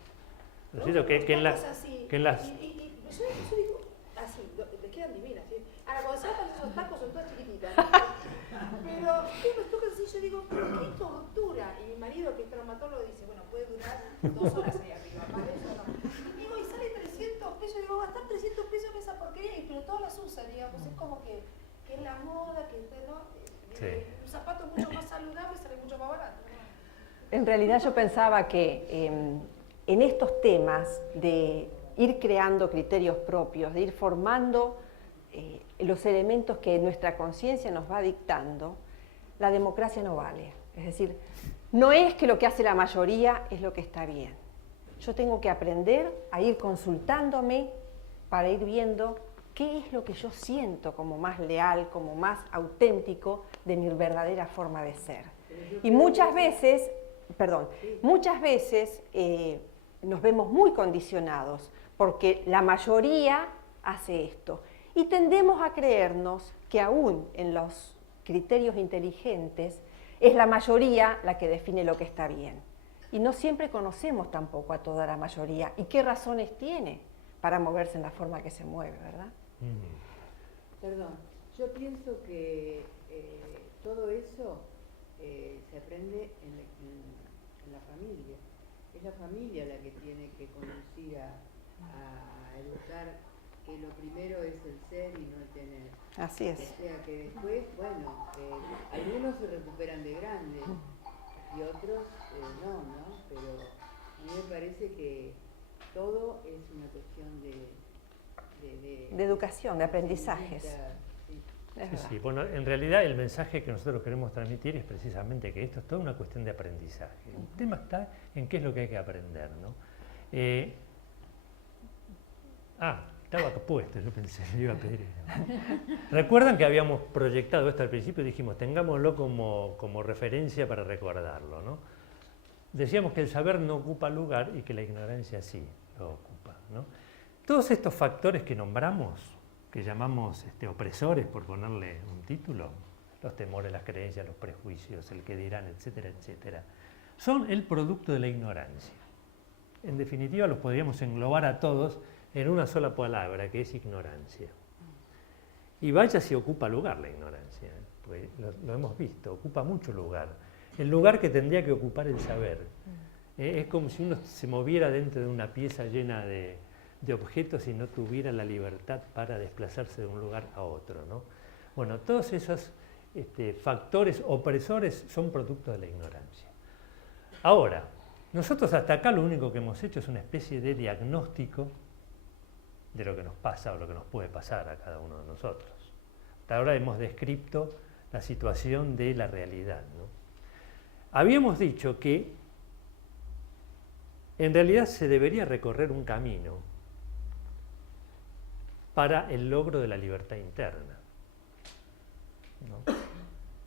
¿No es cierto? Que en las... Y yo digo, así, te quedan divinas, ¿sí? Ahora, cuando se bajan esos tacos son todas chiquititas. Pero, ¿qué me toca así? Yo digo, pero qué tortura. Y mi marido, que es traumatólogo, dice, bueno, puede durar 2 horas ahí arriba, más de eso no. Y digo, y sale 300 pesos, digo, gastar 300 pesos en esa porquería, pero todas las usan, digamos, es como que es la moda, que ¿no? Sí. Un zapato mucho más saludable sale mucho más barato, ¿no? En realidad yo pensaba que en estos temas de ir creando criterios propios, de ir formando los elementos que nuestra conciencia nos va dictando, la democracia no vale. Es decir, no es que lo que hace la mayoría es lo que está bien. Yo tengo que aprender a ir consultándome para ir viendo qué es lo que yo siento como más leal, como más auténtico de mi verdadera forma de ser. Y muchas veces nos vemos muy condicionados porque la mayoría hace esto. Y tendemos a creernos que aún en los criterios inteligentes es la mayoría la que define lo que está bien. Y no siempre conocemos tampoco a toda la mayoría y qué razones tiene para moverse en la forma que se mueve, ¿verdad? Perdón, yo pienso que todo eso se aprende en la familia. Es la familia la que tiene que conducir a educar que lo primero es el ser y no el tener. Así es. O sea que después, bueno, algunos se recuperan de grandes y otros no, pero a mí me parece que todo es una cuestión de educación, de aprendizajes. Sí, bueno, en realidad el mensaje que nosotros queremos transmitir es precisamente que esto es toda una cuestión de aprendizaje. El tema está en qué es lo que hay que aprender, ¿no? Estaba puesto, yo pensé que le iba a pedir. ¿Recuerdan que habíamos proyectado esto al principio y dijimos, tengámoslo como referencia para recordarlo, ¿no? Decíamos que el saber no ocupa lugar y que la ignorancia sí lo ocupa, ¿no? Todos estos factores que nombramos, que llamamos opresores, por ponerle un título, los temores, las creencias, los prejuicios, el que dirán, etcétera, etcétera, son el producto de la ignorancia. En definitiva, los podríamos englobar a todos en una sola palabra, que es ignorancia. Y vaya si ocupa lugar la ignorancia, porque lo hemos visto, ocupa mucho lugar. El lugar que tendría que ocupar el saber. Es como si uno se moviera dentro de una pieza llena de objetos y no tuviera la libertad para desplazarse de un lugar a otro, ¿no? Bueno, todos esos factores opresores son producto de la ignorancia. Ahora, nosotros hasta acá lo único que hemos hecho es una especie de diagnóstico de lo que nos pasa o lo que nos puede pasar a cada uno de nosotros. Hasta ahora hemos descrito la situación de la realidad, ¿no? Habíamos dicho que en realidad se debería recorrer un camino para el logro de la libertad interna, ¿no?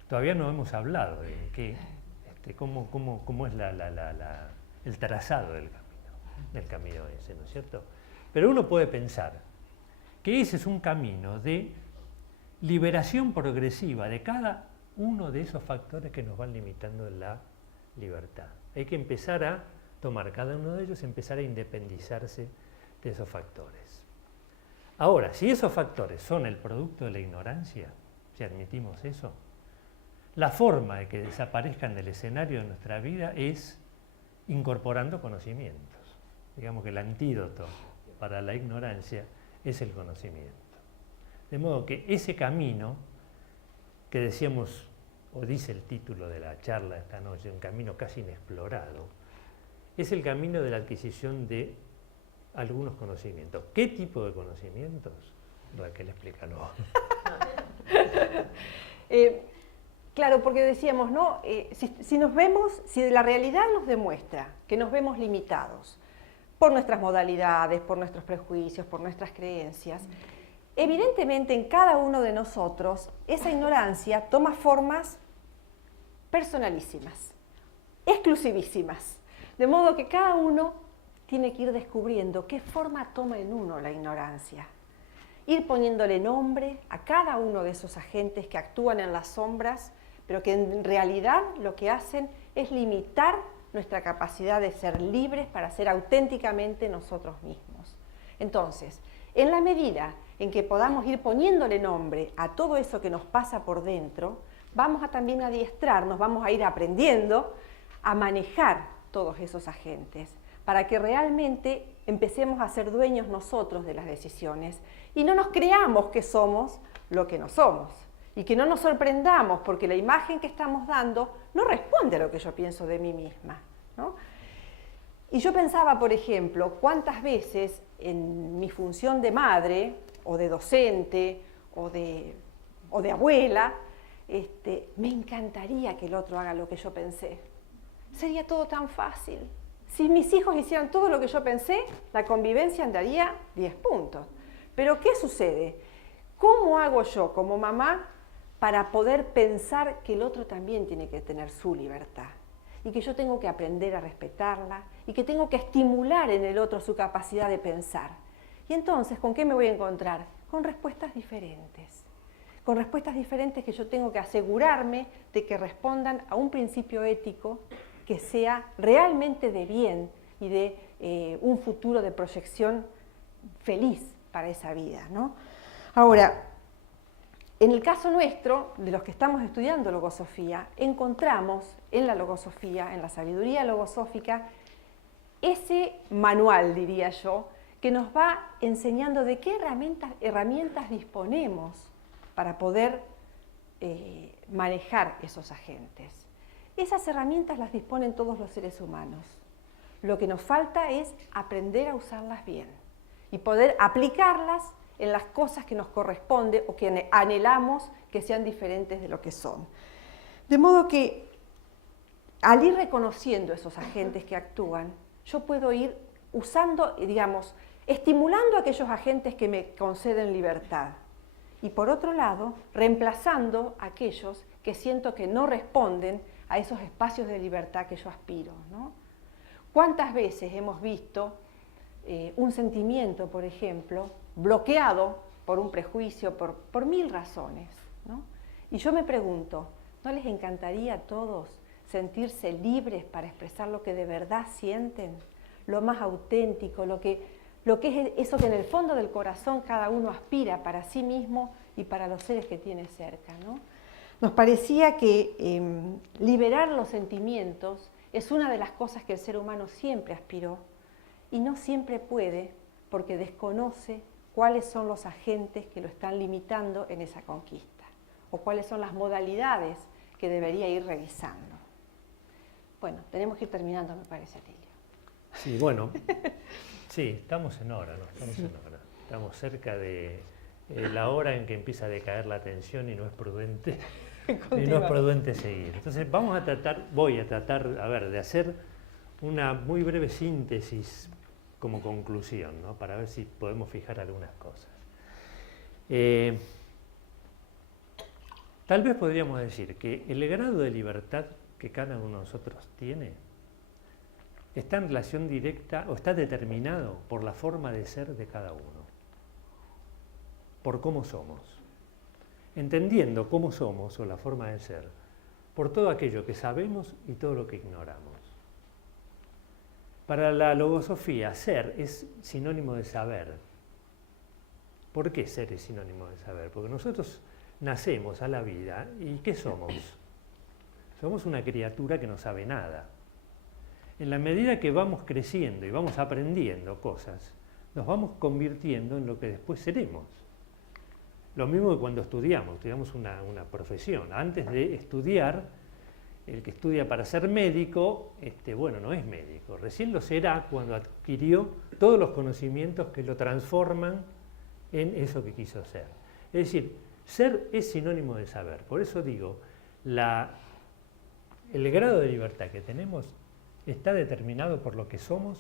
Todavía no hemos hablado de cómo es el trazado del camino ese, ¿no es cierto? Pero uno puede pensar que ese es un camino de liberación progresiva de cada uno de esos factores que nos van limitando la libertad. Hay que empezar a tomar cada uno de ellos, empezar a independizarse de esos factores. Ahora, si esos factores son el producto de la ignorancia, si admitimos eso, la forma de que desaparezcan del escenario de nuestra vida es incorporando conocimientos. Digamos que el antídoto para la ignorancia es el conocimiento. De modo que ese camino que decíamos, o dice el título de la charla esta noche, un camino casi inexplorado, es el camino de la adquisición de algunos conocimientos. ¿Qué tipo de conocimientos? Raquel, explícalo. Claro, porque decíamos, ¿no? Si la realidad nos demuestra que nos vemos limitados por nuestras modalidades, por nuestros prejuicios, por nuestras creencias, evidentemente en cada uno de nosotros esa ignorancia toma formas personalísimas. exclusivísimas. De modo que cada uno tiene que ir descubriendo qué forma toma en uno la ignorancia. Ir poniéndole nombre a cada uno de esos agentes que actúan en las sombras, pero que en realidad lo que hacen es limitar nuestra capacidad de ser libres para ser auténticamente nosotros mismos. Entonces, en la medida en que podamos ir poniéndole nombre a todo eso que nos pasa por dentro, vamos a también adiestrarnos, vamos a ir aprendiendo a manejar todos esos agentes, para que realmente empecemos a ser dueños nosotros de las decisiones y no nos creamos que somos lo que no somos y que no nos sorprendamos porque la imagen que estamos dando no responde a lo que yo pienso de mí misma, ¿no? Y yo pensaba, por ejemplo, cuántas veces en mi función de madre o de docente o de abuela, me encantaría que el otro haga lo que yo pensé. Sería todo tan fácil. Si mis hijos hicieran todo lo que yo pensé, la convivencia andaría 10 puntos. Pero ¿qué sucede? ¿Cómo hago yo como mamá para poder pensar que el otro también tiene que tener su libertad? Y que yo tengo que aprender a respetarla y que tengo que estimular en el otro su capacidad de pensar. Y entonces, ¿con qué me voy a encontrar? Con respuestas diferentes. Con respuestas diferentes que yo tengo que asegurarme de que respondan a un principio ético que sea realmente de bien y de un futuro de proyección feliz para esa vida, ¿no? Ahora, en el caso nuestro, de los que estamos estudiando logosofía, encontramos en la logosofía, en la sabiduría logosófica, ese manual, diría yo, que nos va enseñando de qué herramientas disponemos para poder manejar esos agentes. Esas herramientas las disponen todos los seres humanos. Lo que nos falta es aprender a usarlas bien y poder aplicarlas en las cosas que nos corresponde o que anhelamos que sean diferentes de lo que son. De modo que al ir reconociendo esos agentes que actúan, yo puedo ir usando, digamos, estimulando a aquellos agentes que me conceden libertad y por otro lado, reemplazando a aquellos que siento que no responden a esos espacios de libertad que yo aspiro, ¿no? ¿Cuántas veces hemos visto un sentimiento, por ejemplo, bloqueado por un prejuicio, por mil razones, ¿no? Y yo me pregunto, ¿no les encantaría a todos sentirse libres para expresar lo que de verdad sienten? Lo más auténtico, lo que es eso que en el fondo del corazón cada uno aspira para sí mismo y para los seres que tiene cerca, ¿no? Nos parecía que liberar los sentimientos es una de las cosas que el ser humano siempre aspiró y no siempre puede porque desconoce cuáles son los agentes que lo están limitando en esa conquista o cuáles son las modalidades que debería ir revisando. Bueno, tenemos que ir terminando, me parece, Atilio. Sí, bueno, sí, estamos en hora, ¿no? Estamos en hora. Estamos cerca de la hora en que empieza a decaer la atención y no es prudente. Y no es prudente seguir. Entonces voy a tratar, de hacer una muy breve síntesis como conclusión, ¿no? Para ver si podemos fijar algunas cosas. Tal vez podríamos decir que el grado de libertad que cada uno de nosotros tiene está en relación directa o está determinado por la forma de ser de cada uno, por cómo somos. Entendiendo cómo somos o la forma de ser, por todo aquello que sabemos y todo lo que ignoramos. Para la logosofía, ser es sinónimo de saber. ¿Por qué ser es sinónimo de saber? Porque nosotros nacemos a la vida y ¿qué somos? Somos una criatura que no sabe nada. En la medida que vamos creciendo y vamos aprendiendo cosas, nos vamos convirtiendo en lo que después seremos. Lo mismo que cuando estudiamos una profesión. Antes de estudiar, el que estudia para ser médico, no es médico. Recién lo será cuando adquirió todos los conocimientos que lo transforman en eso que quiso ser. Es decir, ser es sinónimo de saber. Por eso digo, el grado de libertad que tenemos está determinado por lo que somos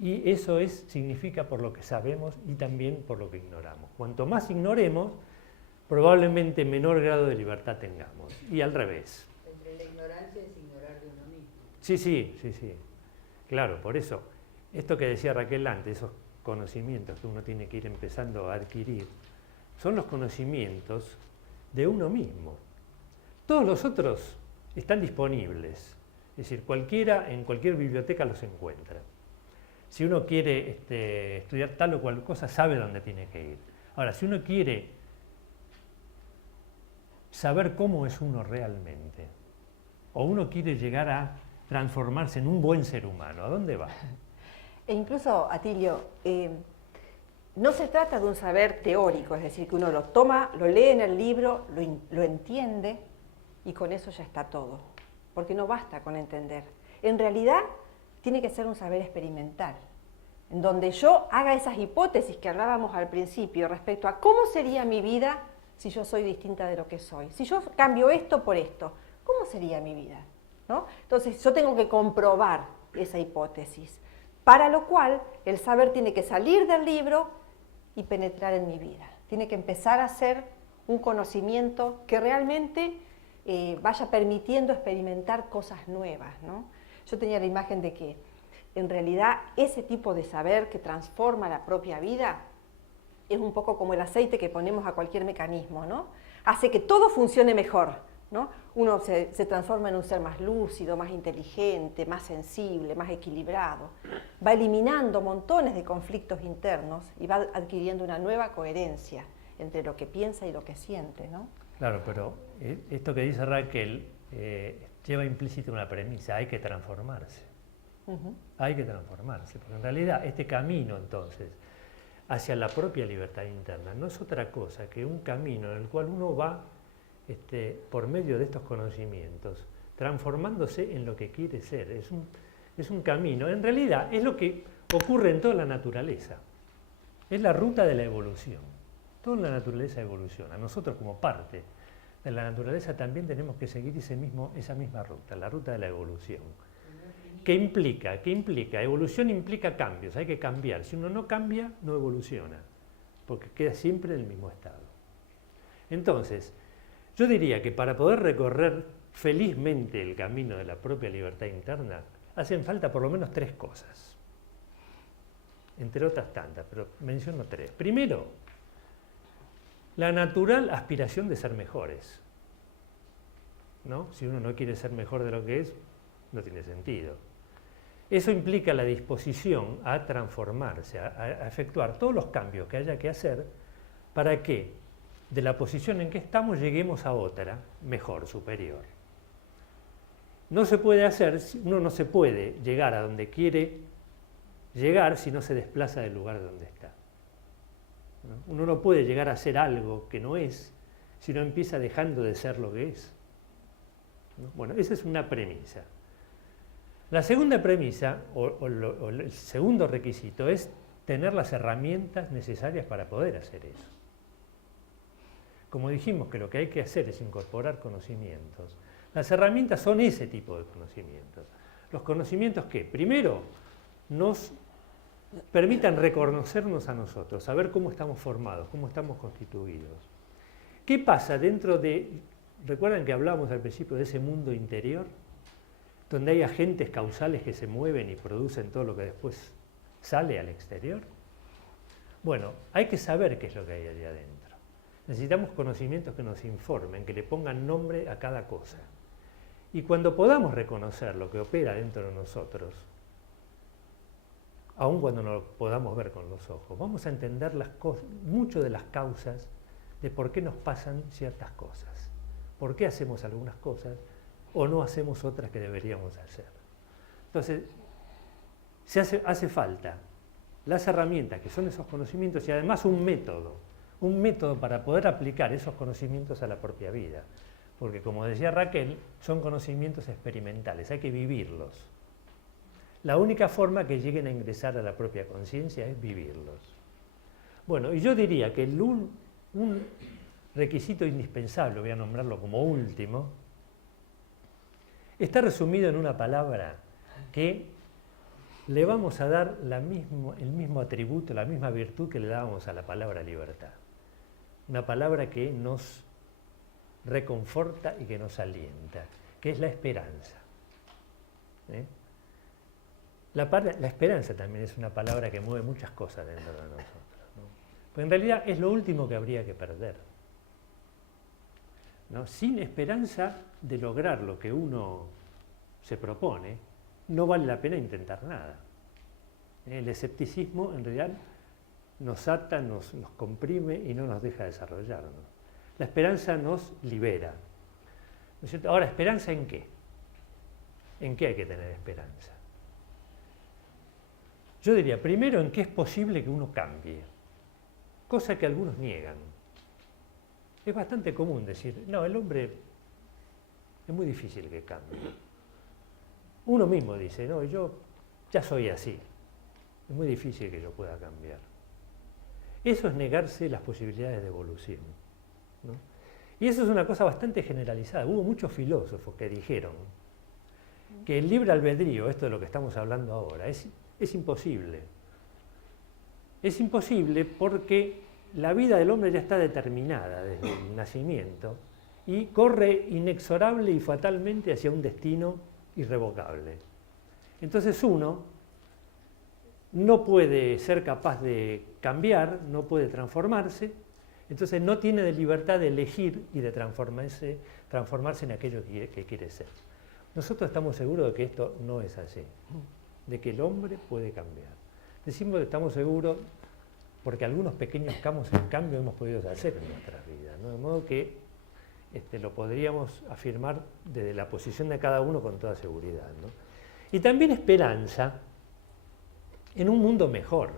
y eso significa por lo que sabemos y también por lo que ignoramos. Cuanto más ignoremos, probablemente menor grado de libertad tengamos. Y al revés. Entre la ignorancia es ignorar Sí, sí, sí, sí. Claro, por eso, esto que decía Raquel antes, esos conocimientos que uno tiene que ir empezando a adquirir, son los conocimientos de uno mismo. Todos los otros están disponibles, es decir, cualquiera en cualquier biblioteca los encuentra. Si uno quiere estudiar tal o cual cosa, sabe dónde tiene que ir. Ahora, si uno quiere saber cómo es uno realmente, o uno quiere llegar a transformarse en un buen ser humano, ¿a dónde va? E incluso, Atilio, no se trata de un saber teórico, es decir, que uno lo toma, lo lee en el libro, lo entiende y con eso ya está todo, porque no basta con entender. En realidad, tiene que ser un saber experimental, en donde yo haga esas hipótesis que hablábamos al principio respecto a cómo sería mi vida si yo soy distinta de lo que soy. Si yo cambio esto por esto, ¿cómo sería mi vida? ¿No? Entonces, yo tengo que comprobar esa hipótesis, para lo cual el saber tiene que salir del libro y penetrar en mi vida. Tiene que empezar a ser un conocimiento que realmente vaya permitiendo experimentar cosas nuevas, ¿no? Yo tenía la imagen de que en realidad ese tipo de saber que transforma la propia vida es un poco como el aceite que ponemos a cualquier mecanismo, ¿no? Hace que todo funcione mejor, ¿no? Uno se transforma en un ser más lúcido, más inteligente, más sensible, más equilibrado. Va eliminando montones de conflictos internos y va adquiriendo una nueva coherencia entre lo que piensa y lo que siente, ¿no? Claro, pero esto que dice Raquel lleva implícita una premisa: hay que transformarse. Hay que transformarse, porque en realidad este camino entonces hacia la propia libertad interna no es otra cosa que un camino en el cual uno va por medio de estos conocimientos transformándose en lo que quiere ser. Es un camino, en realidad es lo que ocurre en toda la naturaleza, es la ruta de la evolución. Toda la naturaleza evoluciona, nosotros como parte de la naturaleza también tenemos que seguir esa misma ruta, la ruta de la evolución. ¿Qué implica? ¿Qué implica? Evolución implica cambios, hay que cambiar. Si uno no cambia, no evoluciona, porque queda siempre en el mismo estado. Entonces, yo diría que para poder recorrer felizmente el camino de la propia libertad interna, hacen falta por lo menos 3 cosas, entre otras tantas, pero menciono 3. Primero, la natural aspiración de ser mejores, ¿no? Si uno no quiere ser mejor de lo que es, no tiene sentido. Eso implica la disposición a transformarse, a efectuar todos los cambios que haya que hacer para que de la posición en que estamos lleguemos a otra, mejor, superior. No se puede hacer, uno no se puede llegar a donde quiere llegar si no se desplaza del lugar donde está, ¿no? Uno no puede llegar a ser algo que no es si no empieza dejando de ser lo que es, ¿no? Bueno, esa es una premisa. La segunda premisa, o el segundo requisito, es tener las herramientas necesarias para poder hacer eso. Como dijimos que lo que hay que hacer es incorporar conocimientos, las herramientas son ese tipo de conocimientos. Los conocimientos que, primero, nos permitan reconocernos a nosotros, saber cómo estamos formados, cómo estamos constituidos. ¿Qué pasa dentro de, recuerdan que hablábamos al principio de ese mundo interior, donde hay agentes causales que se mueven y producen todo lo que después sale al exterior? Bueno, hay que saber qué es lo que hay allá adentro. Necesitamos conocimientos que nos informen, que le pongan nombre a cada cosa. Y cuando podamos reconocer lo que opera dentro de nosotros, aun cuando no lo podamos ver con los ojos, vamos a entender mucho de las causas de por qué nos pasan ciertas cosas, por qué hacemos algunas cosas o no hacemos otras que deberíamos hacer. Entonces, hace falta las herramientas que son esos conocimientos y además un método para poder aplicar esos conocimientos a la propia vida. Porque como decía Raquel, son conocimientos experimentales, hay que vivirlos. La única forma que lleguen a ingresar a la propia conciencia es vivirlos. Bueno, y yo diría que un requisito indispensable, voy a nombrarlo como último, está resumido en una palabra que le vamos a dar el mismo atributo, la misma virtud que le dábamos a la palabra libertad. Una palabra que nos reconforta y que nos alienta, que es la esperanza. ¿eh? La esperanza también es una palabra que mueve muchas cosas dentro de nosotros, ¿no? Porque en realidad es lo último que habría que perder, ¿no? Sin esperanza de lograr lo que uno se propone, no vale la pena intentar nada. El escepticismo en realidad nos ata, nos comprime y no nos deja desarrollarnos. La esperanza nos libera, ¿no es cierto? Ahora, ¿esperanza en qué? ¿En qué hay que tener esperanza? Yo diría, primero, en que es posible que uno cambie, cosa que algunos niegan. Es bastante común decir, no, el hombre es muy difícil que cambie. Uno mismo dice, no, yo ya soy así, es muy difícil que yo pueda cambiar. Eso es negarse las posibilidades de evolución, ¿no? Y eso es una cosa bastante generalizada. Hubo muchos filósofos que dijeron que el libre albedrío, esto de lo que estamos hablando ahora, es imposible. Es imposible porque la vida del hombre ya está determinada desde el nacimiento y corre inexorable y fatalmente hacia un destino irrevocable. Entonces uno no puede ser capaz de cambiar, no puede transformarse, entonces no tiene de libertad de elegir y de transformarse en aquello que quiere ser. Nosotros estamos seguros de que esto no es así, de que el hombre puede cambiar. Decimos que estamos seguros porque algunos pequeños cambios hemos podido hacer en nuestras vidas, ¿no? De modo que lo podríamos afirmar desde la posición de cada uno con toda seguridad, ¿no? Y también esperanza en un mundo mejor,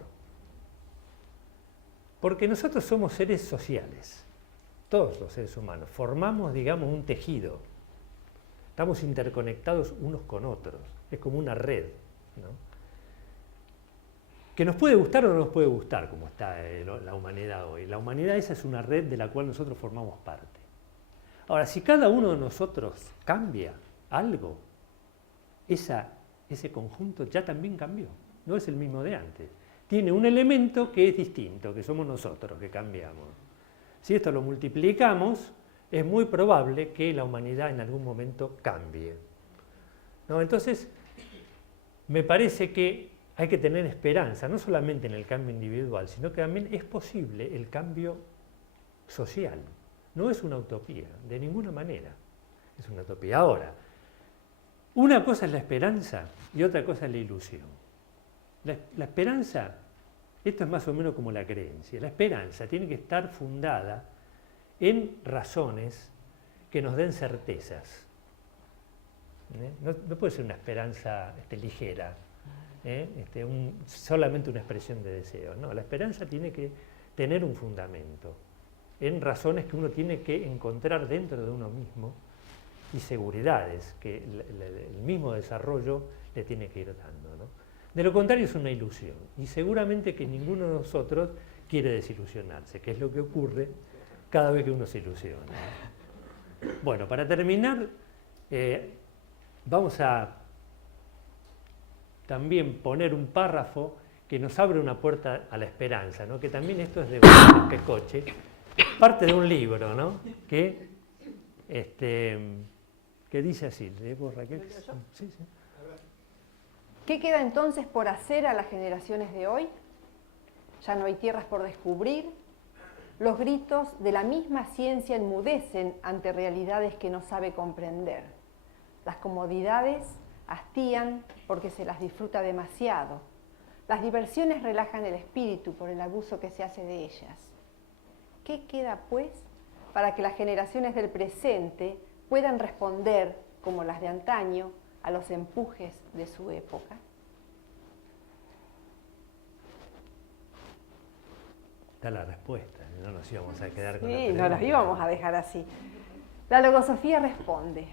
porque nosotros somos seres sociales, todos los seres humanos, formamos, digamos, un tejido, estamos interconectados unos con otros, es como una red, ¿no? Que nos puede gustar o no nos puede gustar como está la humanidad hoy. La humanidad esa es una red de la cual nosotros formamos parte. Ahora, si cada uno de nosotros cambia algo, ese conjunto ya también cambió, no es el mismo de antes. Tiene un elemento que es distinto, que somos nosotros, que cambiamos. Si esto lo multiplicamos, es muy probable que la humanidad en algún momento cambie, ¿no? Entonces, me parece que hay que tener esperanza, no solamente en el cambio individual, sino que también es posible el cambio social. No es una utopía, de ninguna manera es una utopía. Ahora, una cosa es la esperanza y otra cosa es la ilusión. La esperanza, esto es más o menos como la creencia, la esperanza tiene que estar fundada en razones que nos den certezas. No puede ser una esperanza ligera, solamente una expresión de deseo. No, la esperanza tiene que tener un fundamento en razones que uno tiene que encontrar dentro de uno mismo y seguridades que el mismo desarrollo le tiene que ir dando, ¿no? De lo contrario es una ilusión y seguramente que ninguno de nosotros quiere desilusionarse, que es lo que ocurre cada vez que uno se ilusiona. Bueno, para terminar, vamos a también poner un párrafo que nos abre una puerta a la esperanza, ¿no? Que también esto es de Pescoche, parte de un libro, ¿no? Que dice así, ¿leemos, Raquel? Sí, sí. ¿Qué queda entonces por hacer a las generaciones de hoy? Ya no hay tierras por descubrir. Los gritos de la misma ciencia enmudecen ante realidades que no sabe comprender. Las comodidades hastían porque se las disfruta demasiado. Las diversiones relajan el espíritu por el abuso que se hace de ellas. ¿Qué queda, pues, para que las generaciones del presente puedan responder, como las de antaño, a los empujes de su época? Está la respuesta, no nos íbamos a quedar con la Sí, pregunta. no las íbamos a dejar así. La logosofía responde: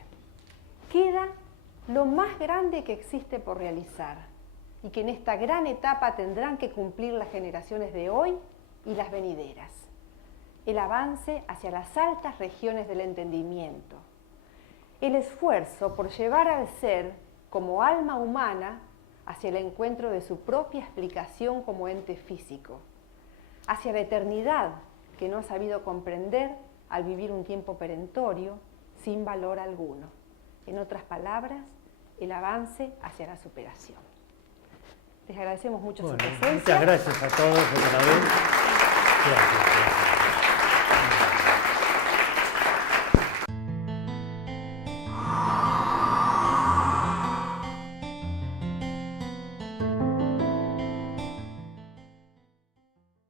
queda lo más grande que existe por realizar y que en esta gran etapa tendrán que cumplir las generaciones de hoy y las venideras. El avance hacia las altas regiones del entendimiento. El esfuerzo por llevar al ser como alma humana hacia el encuentro de su propia explicación como ente físico, hacia la eternidad que no ha sabido comprender al vivir un tiempo perentorio sin valor alguno. En otras palabras, el avance hacia la superación. Les agradecemos mucho Bueno, su presencia. muchas gracias a todos otra vez. Gracias.